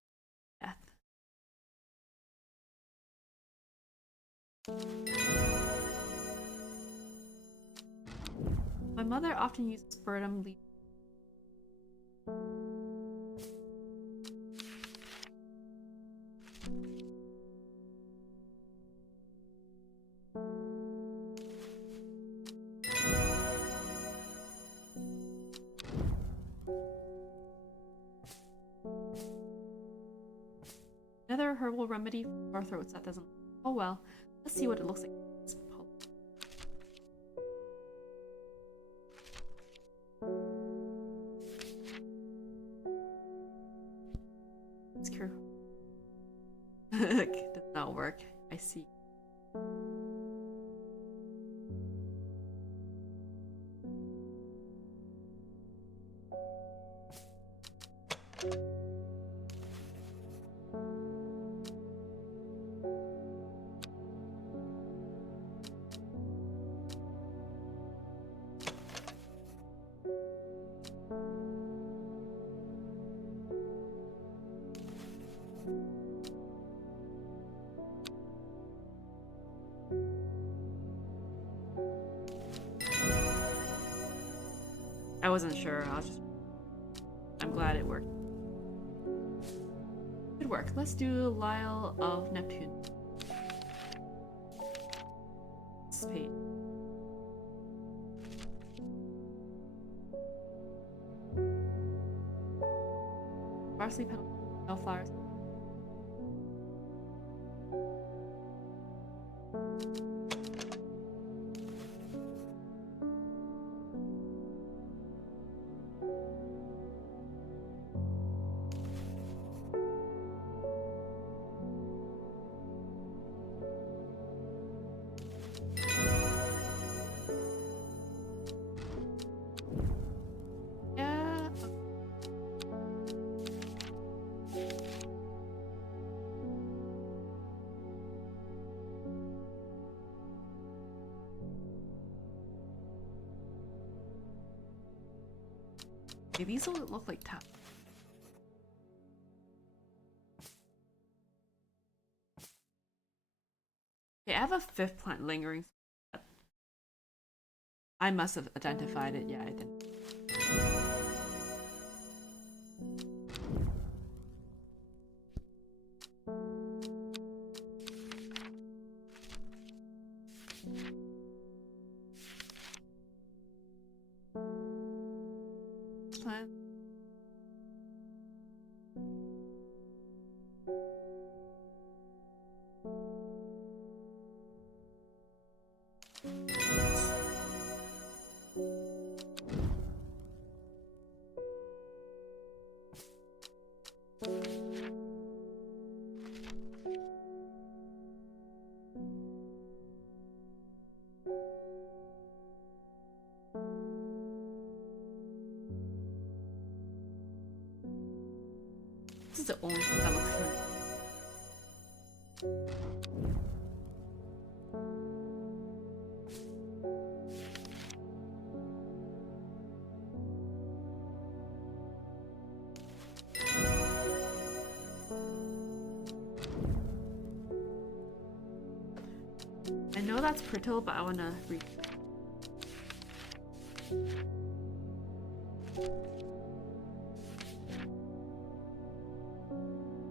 death. My mother often uses sputum leaf. Another herbal remedy for sore throats that doesn't. Oh well, let's see what it looks like. It's cure. Does not work. I see. I wasn't sure. I'm glad it worked. Good work. Let's do Lyle of Neptune. Spade. Parsley petal, no flowers. Yeah. Okay, these don't look like tap. Okay, I have a fifth plant lingering. I must have identified it. Yeah, I didn't. Plant. This is the only thing that looks good. I know that's brittle, but I wanna read.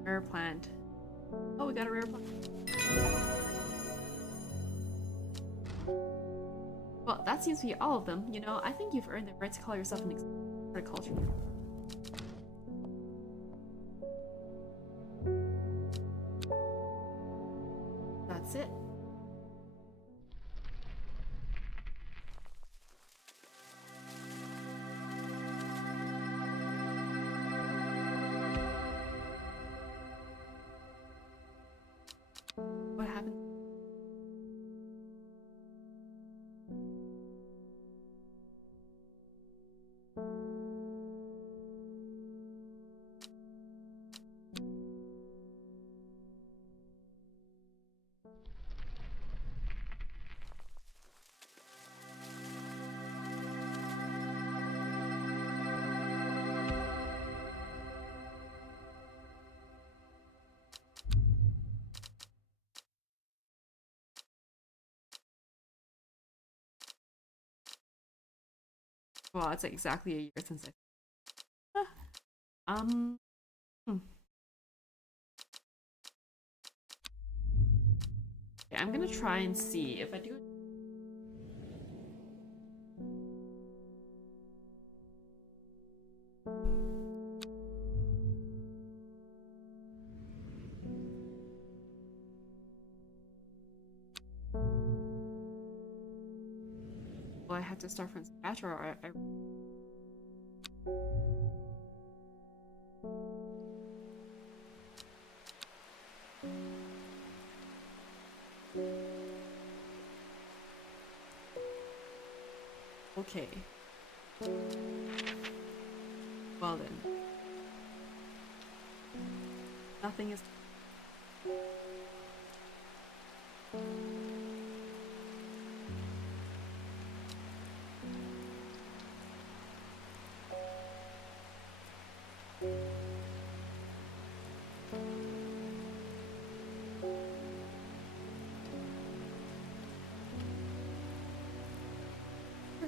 Rare plant. Oh, we got a rare plant. Well, that seems to be all of them. You know, I think you've earned the right to call yourself an horticulture. That's it. What happened? Well, it's like exactly a year since I. Um. Hmm. Okay, I'm gonna try and see if I do. Well, I have to start from scratch, or I okay. Well then, nothing is.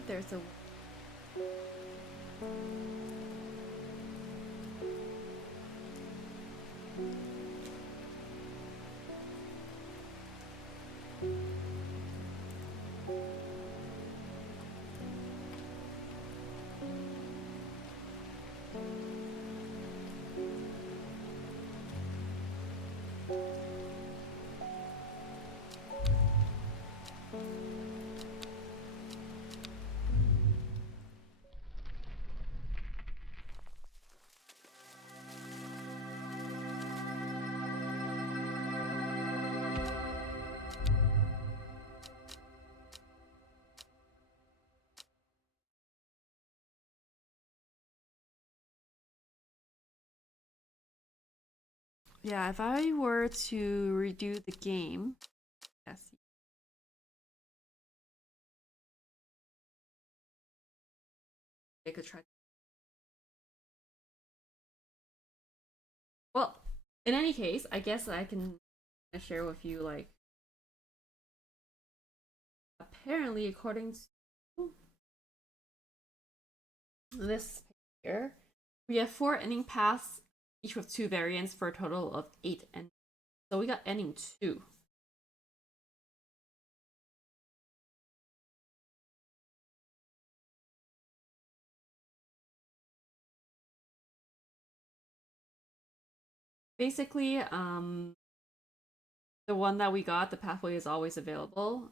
There's a. Yeah, if I were to redo the game, yes, I could try. Well, in any case, I guess I can share with you like apparently according to this here, we have 4 ending paths, each with 2 variants for a total of 8 and so we got ending 2. Basically, the one that we got, the pathway is always available.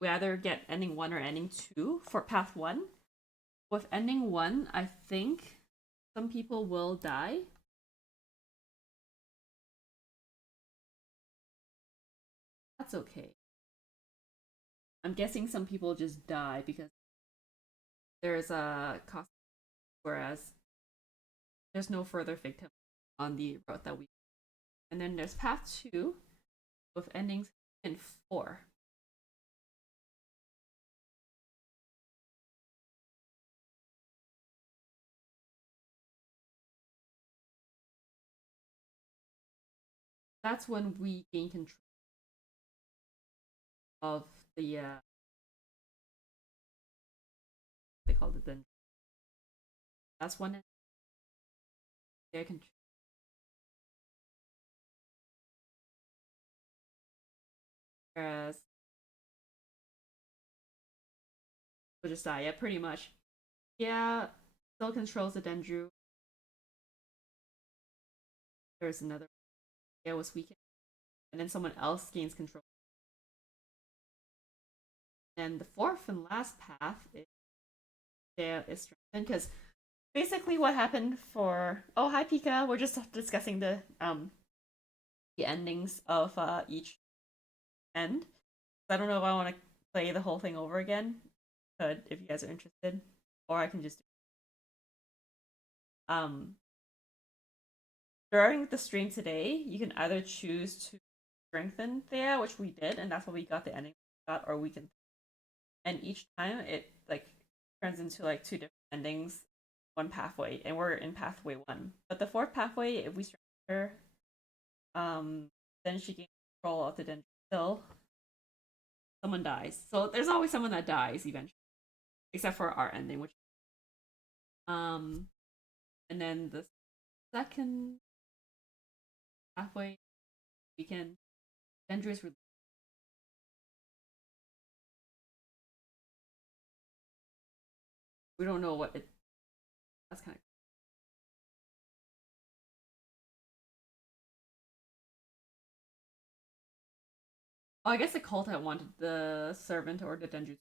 We either get ending 1 or ending 2 for path 1. With ending 1, I think some people will die. That's okay. I'm guessing some people just die because there's a cost, whereas there's no further victim on the route that we. And then there's path 2 with endings in 4. That's when we gain control of the they called it then. That's when they can. Whereas we'll just die. Yeah, pretty much. Yeah, still controls the Dendru. There's another. Yeah, was weakened, and then someone else gains control. And the fourth and last path is strengthened because basically what happened for. Oh, hi Pika. We're just discussing the endings of each end. I don't know if I want to play the whole thing over again. Could if you guys are interested, or I can just during the stream today, you can either choose to strengthen Thea, which we did, and that's what we got the ending we got, or we can. And each time it like turns into like 2 different endings, one pathway, and we're in pathway 1. But the fourth pathway, if we strengthen her, then she gains control of the den. Still, someone dies. So there's always someone that dies eventually, except for our ending, which Um, and then the second halfway weekend, Dendro's released. We don't know what it. That's kind of. Oh, I guess the cult had wanted the servant or the Dendro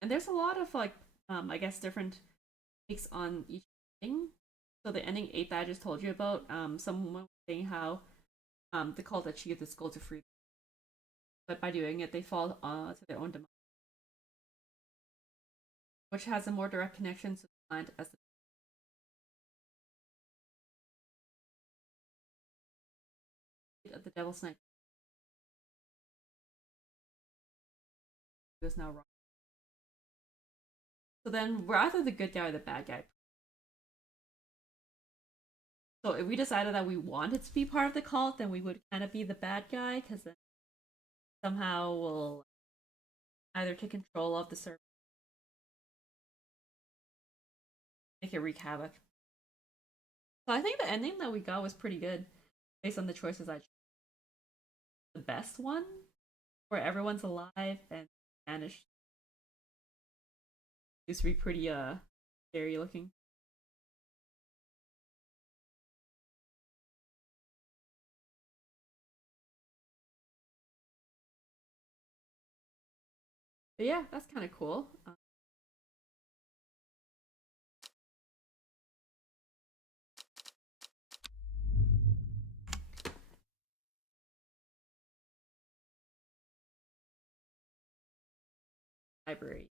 and there's a lot of like I guess different takes on each thing. So the ending 8 that I just told you about, someone was saying how the cult achieved this goal to free, but by doing it they fall to their own demise, which has a more direct connection to the plant as the devil's night is now wrong. So then we're either the good guy or the bad guy. So if we decided that we wanted to be part of the cult, then we would kind of be the bad guy, because then somehow we'll either take control of the server, make it wreak havoc. So I think the ending that we got was pretty good, based on the choices I chose. The best one, where everyone's alive and vanished, used to be pretty scary looking. But yeah, that's kind of cool. Library.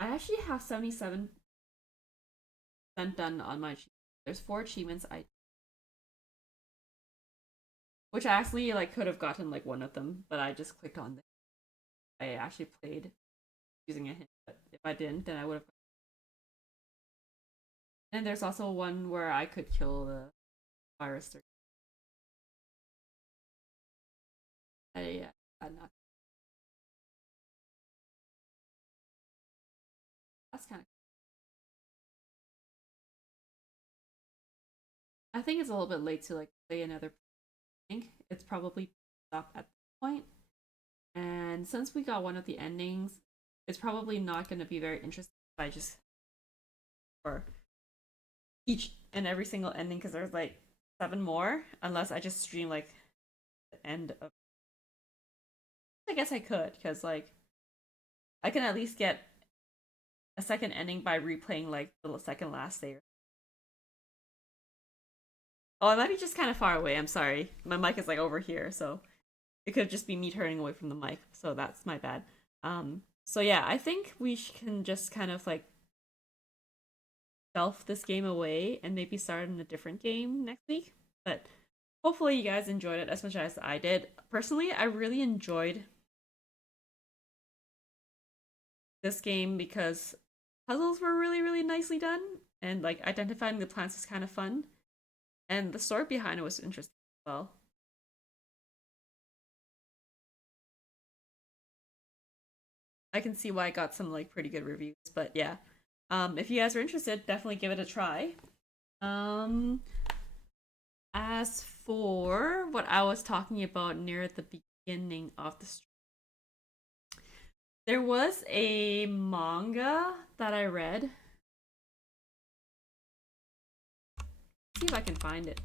I actually have 77% done on my achievements. There's 4 achievements which I actually like could have gotten like one of them, but I just clicked on. I actually played using a hint, but if I didn't, then I would have. And there's also one where I could kill the virus. Yeah, not. That's kind of. I think it's a little bit late to like play another. I think it's probably stop at this point. And since we got one of the endings, it's probably not going to be very interesting if I just for each and every single ending, because there's like 7 more, unless I just stream like the end of. I guess I could, because like I can at least get a second ending by replaying like the second last day. Oh, I might be just kind of far away. I'm sorry. My mic is like over here, so it could just be me turning away from the mic. So that's my bad. So yeah, I think we can just kind of like shelf this game away and maybe start in a different game next week. But hopefully you guys enjoyed it as much as I did. Personally, I really enjoyed this game because puzzles were really, really nicely done, and like identifying the plants was kind of fun, and the story behind it was interesting as well. I can see why I got some like pretty good reviews, but yeah. If you guys are interested, definitely give it a try. Um, as for what I was talking about near the beginning of the stream, there was a manga that I read. See if I can find it.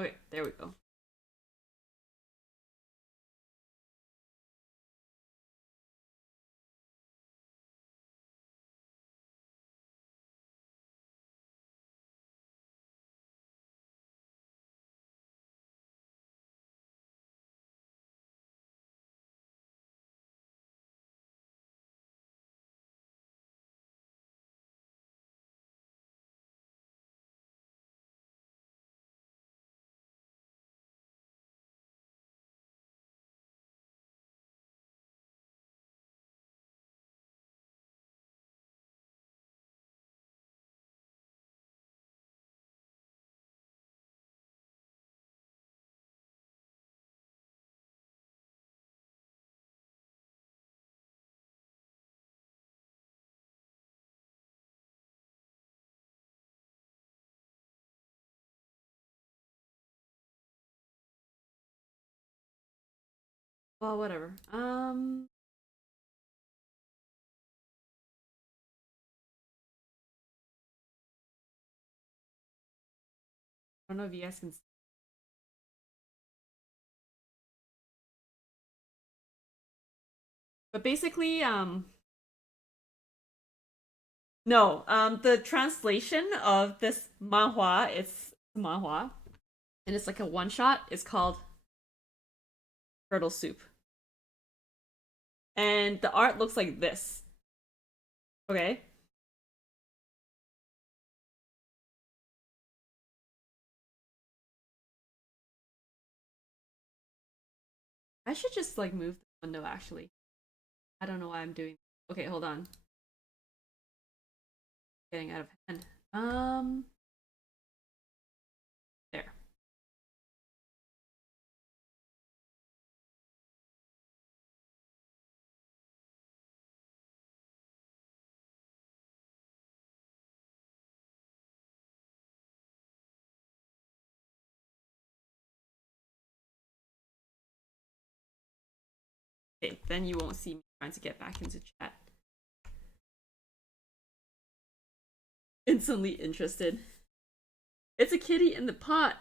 Okay, there we go. Well, whatever. I don't know if you guys can see. But basically, no, the translation of this manhua, it's manhua, and it's like a one shot, is called Turtle Soup. And the art looks like this. Okay? I should just like move the window actually. I don't know why I'm doing. Okay, hold on. Getting out of hand. There. Okay, then you won't see me trying to get back into chat. Instantly interested. It's a kitty in the pot.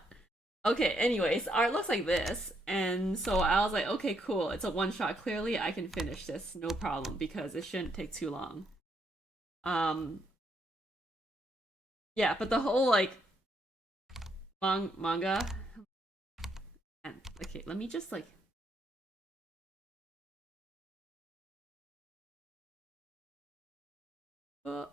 Okay, anyways, art looks like this. And so I was like, okay, cool. It's a one shot. Clearly, I can finish this. No problem, because it shouldn't take too long. Um, yeah, but the whole like manga. And okay, let me just like. Uh,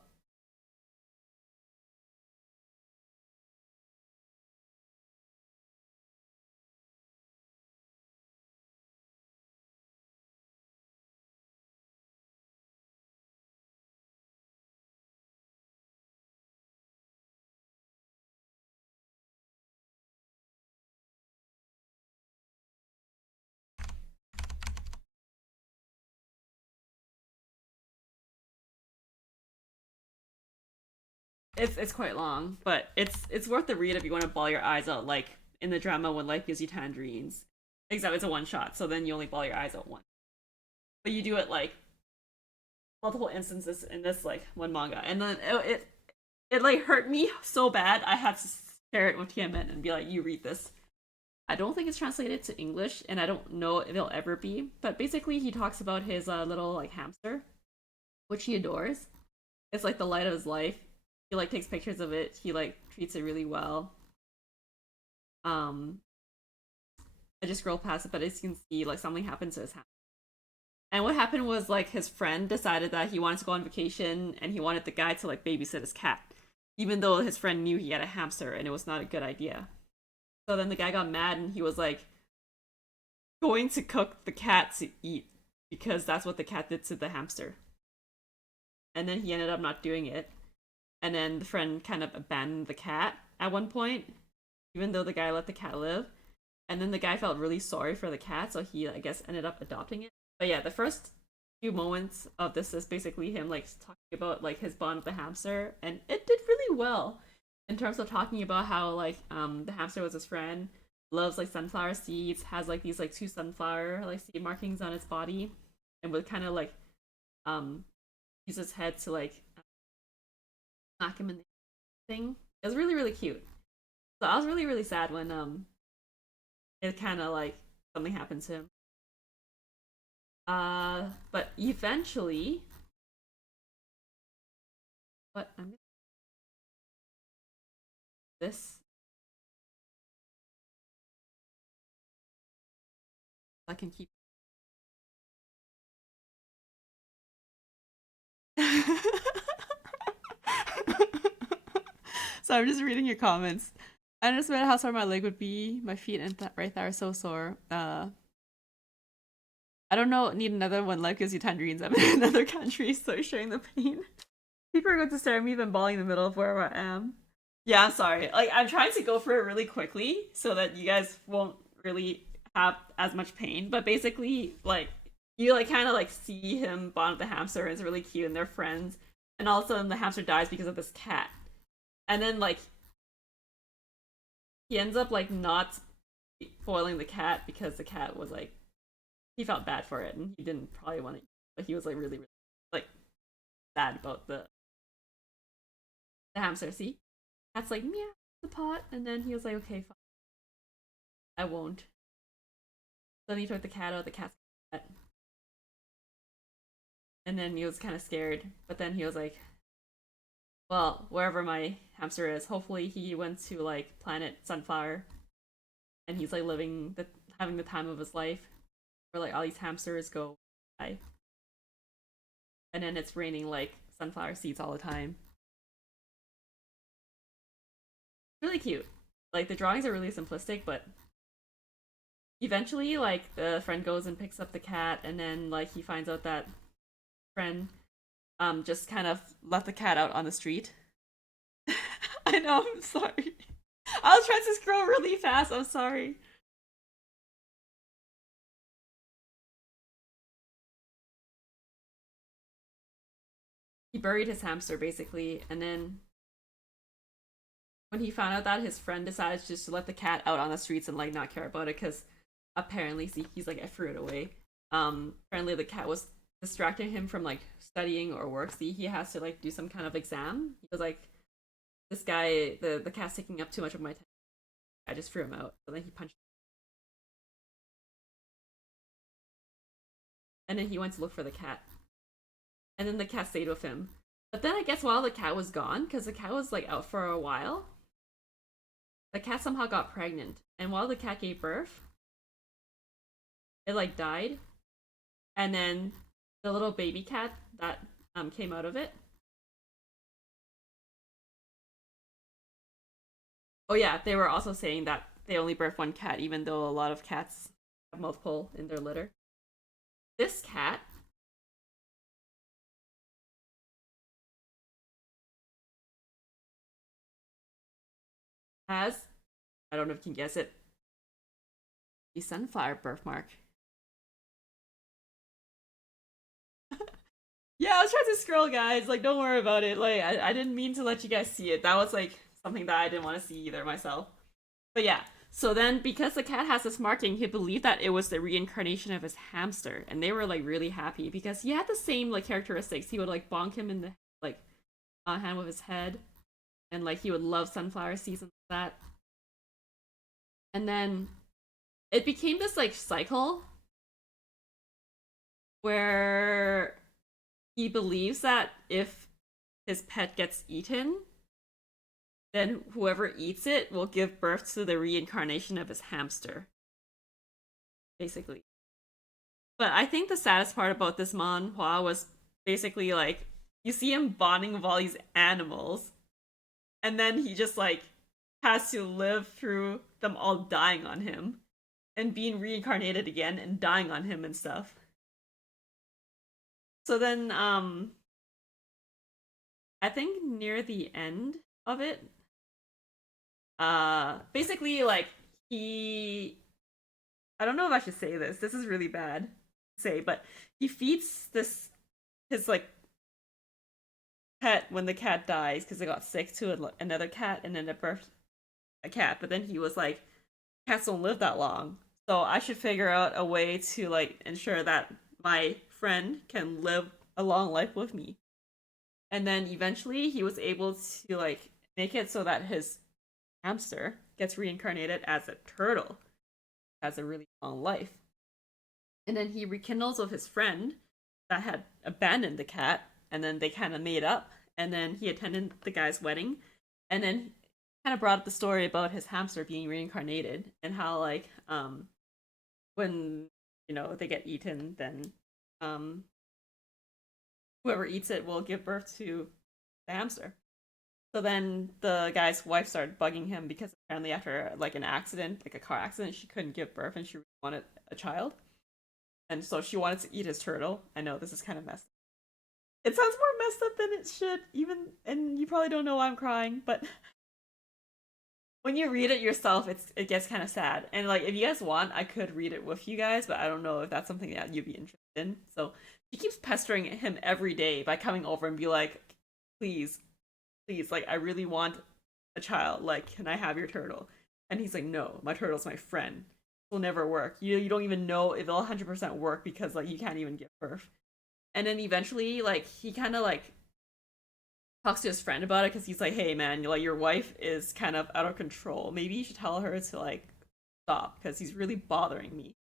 it's quite long, but it's worth the read if you want to bawl your eyes out, like in the drama when life gives you tangerines. Exactly, it's a one shot, so then you only bawl your eyes out once. But you do it like multiple instances in this like one manga, and then it like hurt me so bad I had to share it with Tiamat and be like, "You read this." I don't think it's translated to English, and I don't know if it'll ever be. But basically, he talks about his little like hamster, which he adores. It's like the light of his life. He like takes pictures of it. He like treats it really well. Um, I just scrolled past it, but as you can see, like something happened to his hamster. And what happened was like his friend decided that he wanted to go on vacation, and he wanted the guy to like babysit his cat, even though his friend knew he had a hamster and it was not a good idea. So then the guy got mad and he was like going to cook the cat to eat because that's what the cat did to the hamster. And then he ended up not doing it. And then the friend kind of abandoned the cat at one point, even though the guy let the cat live. And then the guy felt really sorry for the cat, so he, I guess, ended up adopting it. But yeah, the first few moments of this is basically him like talking about like his bond with the hamster, and it did really well in terms of talking about how like the hamster was his friend, loves like sunflower seeds, has like these like two sunflower like seed markings on its body, and would kind of like um use his head to like smack him in the thing. It was really really cute. So I was really really sad when it kind of like something happened to him. But eventually, what I'm this I can keep. So I'm just reading your comments. I just read how sore my leg would be. My feet and right thigh are so sore. I don't know. Need another one. Life gives you tangerines. I'm in another country, so sharing the pain. People are going to stare at me, even bawling in the middle of where I am. Yeah, I'm sorry. Like I'm trying to go through it really quickly so that you guys won't really have as much pain. But basically, like you like kind of like see him bond with the hamster, and it's really cute, and they're friends. And all of a sudden, the hamster dies because of this cat. And then like he ends up like not foiling the cat because the cat was like he felt bad for it, and he didn't probably want to. But he was like really like sad about the hamster. See, cat's like meow the pot, and then he was like, okay, fine, I won't. Then he took the cat out. The cat's cat. And then he was kind of scared, but then he was like, well, wherever my hamster is, hopefully he went to like planet Sunflower, and he's like having the time of his life, where like all these hamsters go die, and then it's raining like sunflower seeds all the time. Really cute. Like the drawings are really simplistic, but eventually like the friend goes and picks up the cat, and then like he finds out that friend just kind of left the cat out on the street. I know, I'm sorry. I was trying to scroll really fast, I'm sorry. He buried his hamster basically, and then when he found out that his friend decided just to let the cat out on the streets and like not care about it because apparently see he's like I threw it away. Apparently the cat was distracting him from like studying or work. See, he has to like do some kind of exam. He was like, this guy, the cat's taking up too much of my time. I just threw him out. So then he punched him. And then he went to look for the cat. And then the cat stayed with him. But then I guess while the cat was gone, because the cat was like out for a while, the cat somehow got pregnant. And while the cat gave birth, it like died. And then the little baby cat that came out of it. Oh yeah, they were also saying that they only birth one cat, even though a lot of cats have multiple in their litter. This cat has, I don't know if you can guess it, the sunflower birthmark. Yeah, I was trying to scroll, guys. Like, don't worry about it. Like, I didn't mean to let you guys see it. That was like something that I didn't want to see either myself. But yeah, so then because the cat has this marking, he believed that it was the reincarnation of his hamster, and they were like really happy because he had the same like characteristics. He would like bonk him in the like hand with his head, and like he would love sunflower seeds and that. And then it became this like cycle where he believes that if his pet gets eaten, then whoever eats it will give birth to the reincarnation of his hamster, basically. But I think the saddest part about this manhwa was basically like you see him bonding with all these animals, and then he just like has to live through them all dying on him and being reincarnated again and dying on him and stuff. So then I think near the end of it, basically like he I don't know if I should say this. This is really bad to say, but he feeds this his like pet when the cat dies because it got sick to another cat and then it birthed a cat. But then he was like, cats don't live that long, so I should figure out a way to like ensure that my friend can live a long life with me. And then eventually he was able to like make it so that his hamster gets reincarnated as a turtle has a really long life. And then he rekindles with his friend that had abandoned the cat, and then they kind of made up. And then he attended the guy's wedding, and then kind of brought up the story about his hamster being reincarnated and how like when they get eaten, then um whoever eats it will give birth to the hamster. So then the guy's wife started bugging him because apparently after like an accident, like a car accident, she couldn't give birth and she really wanted a child. And so she wanted to eat his turtle. I know this is kind of messed up. It sounds more messed up than it should, even, and you probably don't know why I'm crying, but when you read it yourself, it gets kind of sad. And like, if you guys want, I could read it with you guys, but I don't know if that's something that you'd be interested in. So she keeps pestering him every day by coming over and be like, please, please, like, I really want a child. Like, can I have your turtle? And he's like, no, my turtle's my friend. It will never work. You don't even know if it'll 100% work because like you can't even give birth. And then eventually, like, he kind of like talks to his friend about it because he's like, hey man, like your wife is kind of out of control. Maybe you should tell her to like stop because he's really bothering me.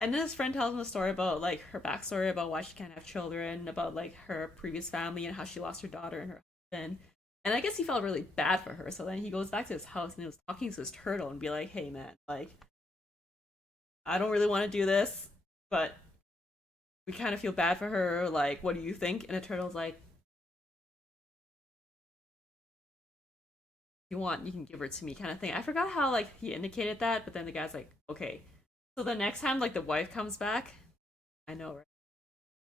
And then his friend tells him a story about like her backstory about why she can't have children, about like her previous family and how she lost her daughter and her husband. And I guess he felt really bad for her. So then he goes back to his house and he was talking to his turtle and be like, hey man, like I don't really want to do this, but we kind of feel bad for her. Like, what do you think? And the turtle's like, you want, you can give her to me, kind of thing. I forgot how like he indicated that, but then the guy's like, okay. So the next time like the wife comes back, I know, right?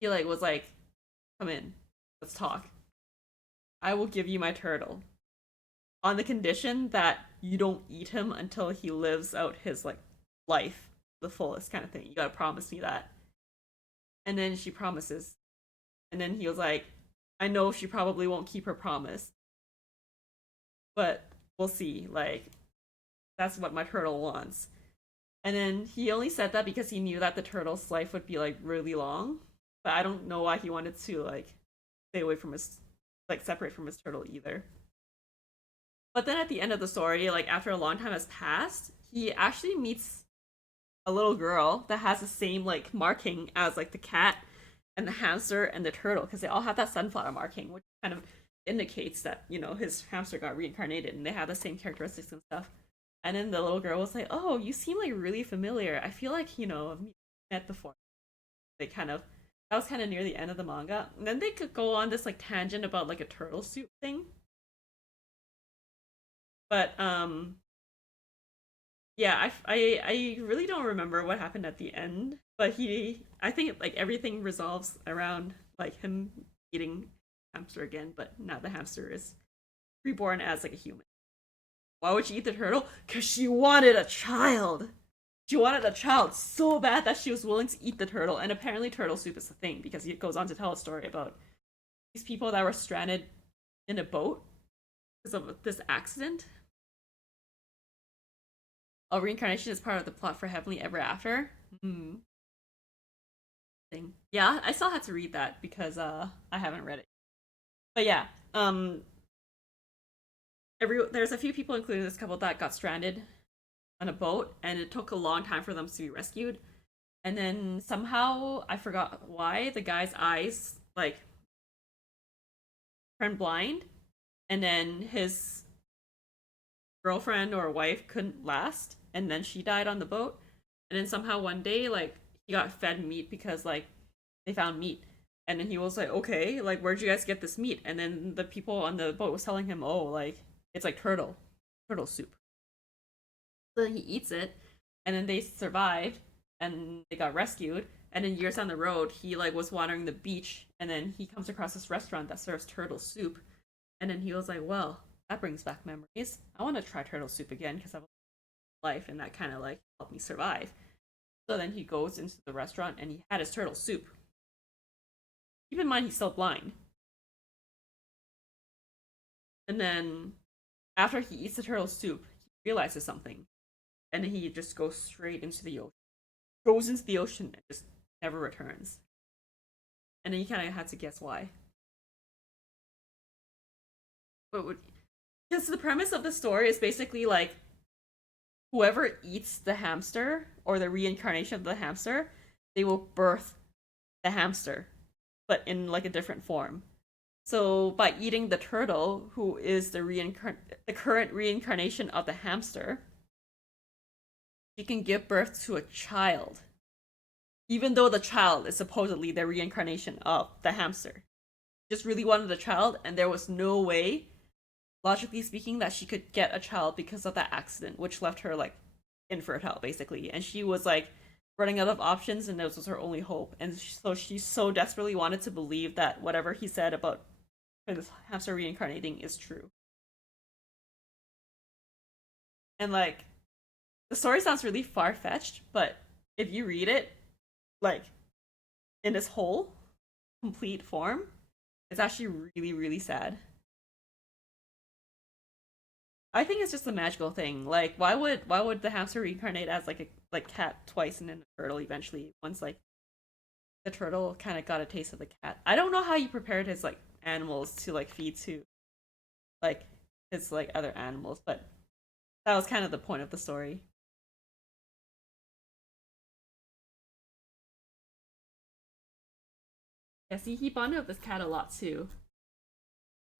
He like was like, come in, let's talk. I will give you my turtle on the condition that you don't eat him until he lives out his like life the fullest, kind of thing. You gotta promise me that. And then she promises. And then he was like, I know she probably won't keep her promise, but we'll see. Like, that's what my turtle wants. And then he only said that because he knew that the turtle's life would be like really long. But I don't know why he wanted to like stay away from his, like, separate from his turtle either. But then at the end of the story, like after a long time has passed, he actually meets a little girl that has the same like marking as like the cat and the hamster and the turtle because they all have that sunflower marking, which kind of indicates that his hamster got reincarnated and they have the same characteristics and stuff. And then the little girl was like, "Oh, you seem like really familiar. I feel like I've met before." They kind of that was kind of near the end of the manga. And then they could go on this like tangent about like a turtle soup thing. But yeah, I really don't remember what happened at the end, but I think like everything resolves around like him eating hamster again, but now the hamster is reborn as like a human. Why would she eat the turtle? Because she wanted a child. She wanted a child so bad that she was willing to eat the turtle, and apparently turtle soup is a thing because it goes on to tell a story about these people that were stranded in a boat because of this accident. Oh, reincarnation is part of the plot for Heavenly Ever After. Hmm. Thing. Yeah, I still had to read that because I haven't read it. But yeah, there's a few people, including this couple, that got stranded on a boat, and it took a long time for them to be rescued. And then somehow I forgot why the guy's eyes like turned blind, and then his girlfriend or wife couldn't last, and then she died on the boat. And then somehow one day, like he got fed meat because like they found meat, and then he was like, "Okay, like where'd you guys get this meat?" And then the people on the boat was telling him, "Oh, like it's like turtle soup." So then he eats it, and then they survived, and they got rescued. And then years down the road, he like was wandering the beach, and then he comes across this restaurant that serves turtle soup, and then he was like, "Well, that brings back memories. I want to try turtle soup again because I've life, and that kind of like helped me survive." So then he goes into the restaurant and he had his turtle soup. Keep in mind he's still blind. And then after he eats the turtle soup, he realizes something, and then he just goes straight into the ocean. Goes into the ocean and just never returns. And then you kind of had to guess why. What would? Because the premise of the story is basically like whoever eats the hamster or the reincarnation of the hamster, they will birth the hamster, but in like a different form. So by eating the turtle, who is the current reincarnation of the hamster, she can give birth to a child, even though the child is supposedly the reincarnation of the hamster. Just really wanted a child, and there was no way, logically speaking, that she could get a child because of that accident, which left her like infertile basically, and she was like running out of options, and this was her only hope. And so she so desperately wanted to believe that whatever he said about this hamster reincarnating is true. And like the story sounds really far fetched, but if you read it like in its whole complete form, it's actually really, really sad. I think it's just a magical thing. Like, why would the hamster reincarnate as like a like cat twice and then a turtle eventually? Once like the turtle kind of got a taste of the cat. I don't know how he prepared his like animals to like feed to like his like other animals, but that was kind of the point of the story. Yeah, see, he bonded with this cat a lot too.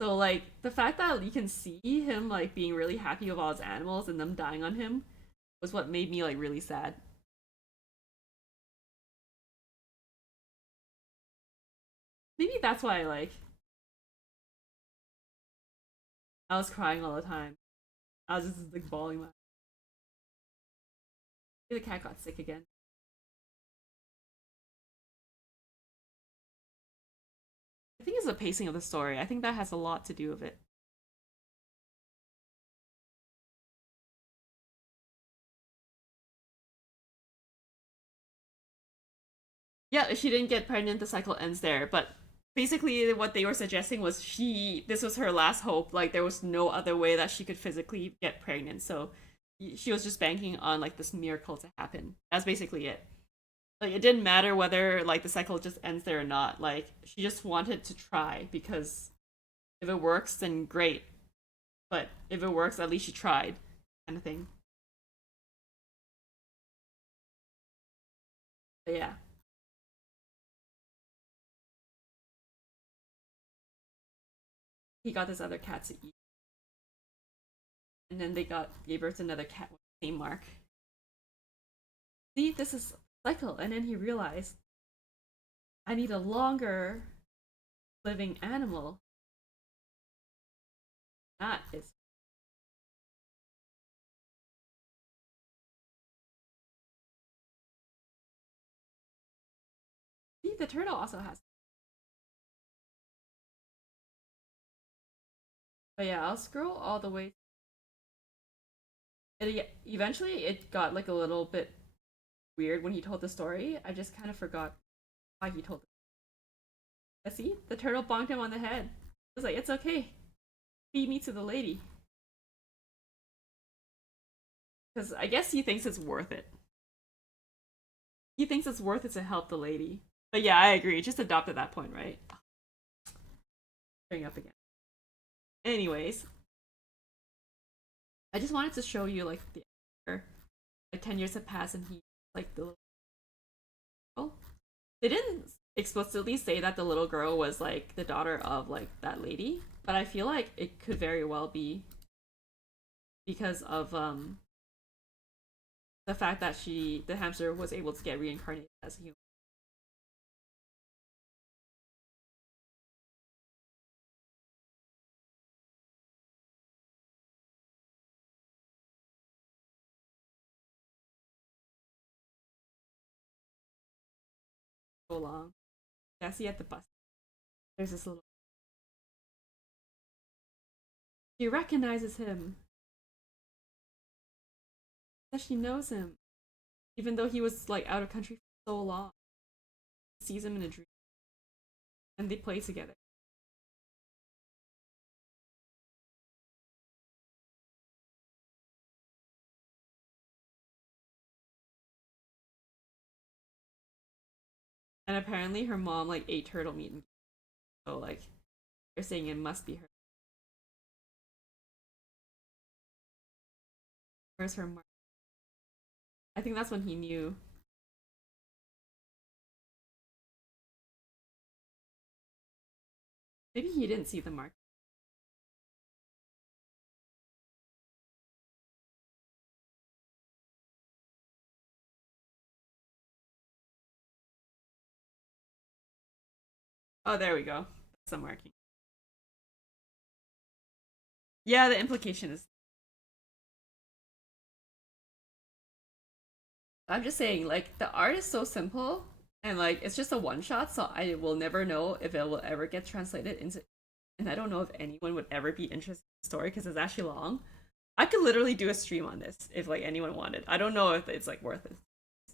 So like the fact that you can see him like being really happy with all his animals and them dying on him was what made me like really sad. Maybe that's why like I was crying all the time. I was just like bawling my. Maybe the cat got sick again. I think it's the pacing of the story. I think that has a lot to do with it. Yeah, if she didn't get pregnant, the cycle ends there. But basically, what they were suggesting was this was her last hope. Like there was no other way that she could physically get pregnant. So she was just banking on like this miracle to happen. That's basically it. Like it didn't matter whether like the cycle just ends there or not. Like she just wanted to try because if it works, then great. But if it works, at least she tried, kind of thing. But yeah, he got this other cat to eat, and then they gave birth to another cat with the same mark. See, this is a cycle, and then he realized I need a longer living animal. That is. See, the turtle also has. But yeah, I'll scroll all the way. Eventually, it got like a little bit weird when he told the story. I just kind of forgot why he told it. See, the turtle bonked him on the head. I was like, it's okay. Feed me to the lady. Because I guess he thinks it's worth it. He thinks it's worth it to help the lady. But yeah, I agree. Just adopt at that point, right? Bring up again. Anyways, I just wanted to show you like the like 10 years have passed and he like the little girl. They didn't explicitly say that the little girl was like the daughter of like that lady, but I feel like it could very well be because of the fact that the hamster was able to get reincarnated as a human. So long. Yeah, see at the bus. There's this little. She recognizes him. That she knows him, even though he was like out of country for so long. She sees him in a dream, and they play together. And apparently, her mom like ate turtle meat, so like they're saying it must be her. Where's her mark? I think that's when he knew. Maybe he didn't see the mark. Oh, there we go. That's the marking. Yeah, the implication is. I'm just saying, like, the art is so simple, and like, it's just a one shot, so I will never know if it will ever get translated into. And I don't know if anyone would ever be interested in the story because it's actually long. I could literally do a stream on this if like anyone wanted. I don't know if it's like worth it,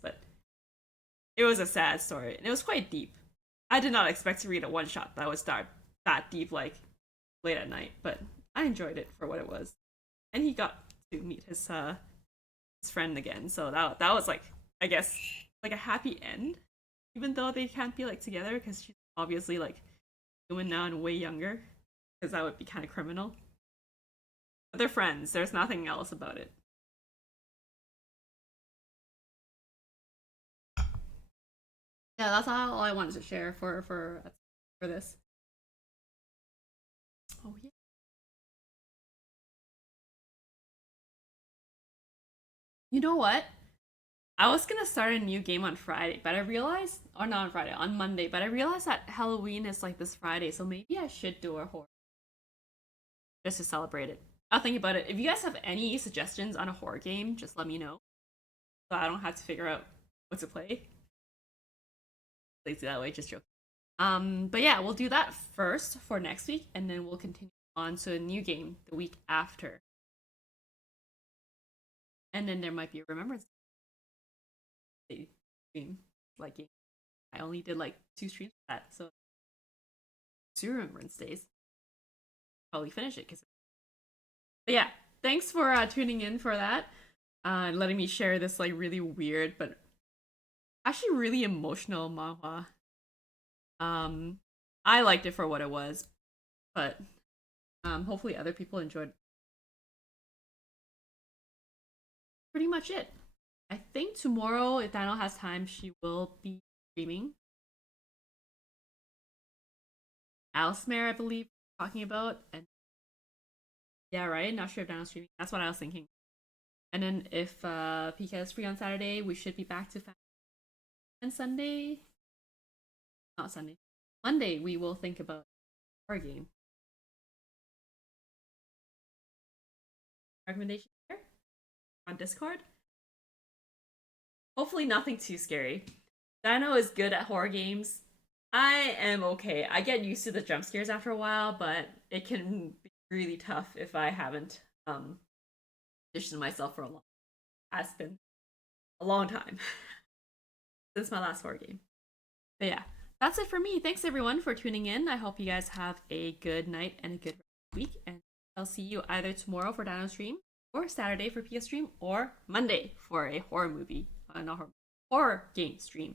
but it was a sad story and it was quite deep. I did not expect to read a one shot that was that deep like late at night, but I enjoyed it for what it was. And he got to meet his friend again, so that was like, I guess, like a happy end, even though they can't be like together because she's obviously like human now and way younger, because that would be kind of criminal. But they're friends. There's nothing else about it. Yeah, that's all I wanted to share for this. Oh yeah. You know what? I was gonna start a new game on Friday, but I realized, or not on Friday, on Monday, but I realized that Halloween is like this Friday, so maybe I should do a horror just to celebrate it. I'll think about it. If you guys have any suggestions on a horror game, just let me know, so I don't have to figure out what to play. Lazy that way, just joking. But yeah, we'll do that first for next week, and then we'll continue on to a new game the week after. And then there might be a remembrance stream, like I only did like 2 streams for that, so 2 remembrance days. Probably finish it because. But yeah, thanks for tuning in for that, and letting me share this like really weird but actually really emotional manhwa. Um, I liked it for what it was, but hopefully other people enjoyed. Pretty much it. I think tomorrow, if Daniel has time, she will be streaming. Owlsmare, I believe, talking about, and yeah, right. Not sure if Daniel's streaming. That's what I was thinking. And then if PK is free on Saturday, we should be back to and Sunday. Not Sunday. Monday, we will think about our game. Recommendation here on Discord. Hopefully, nothing too scary. Dino is good at horror games. I am okay. I get used to the jump scares after a while, but it can be really tough if I haven't conditioned myself for a long. It's been a long time since my last horror game. But yeah, that's it for me. Thanks everyone for tuning in. I hope you guys have a good night and a good week, and I'll see you either tomorrow for Dino stream, or Saturday for PS stream, or Monday for a horror movie, not horror game stream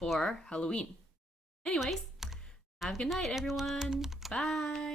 for Halloween. Anyways, have a good night, everyone. Bye.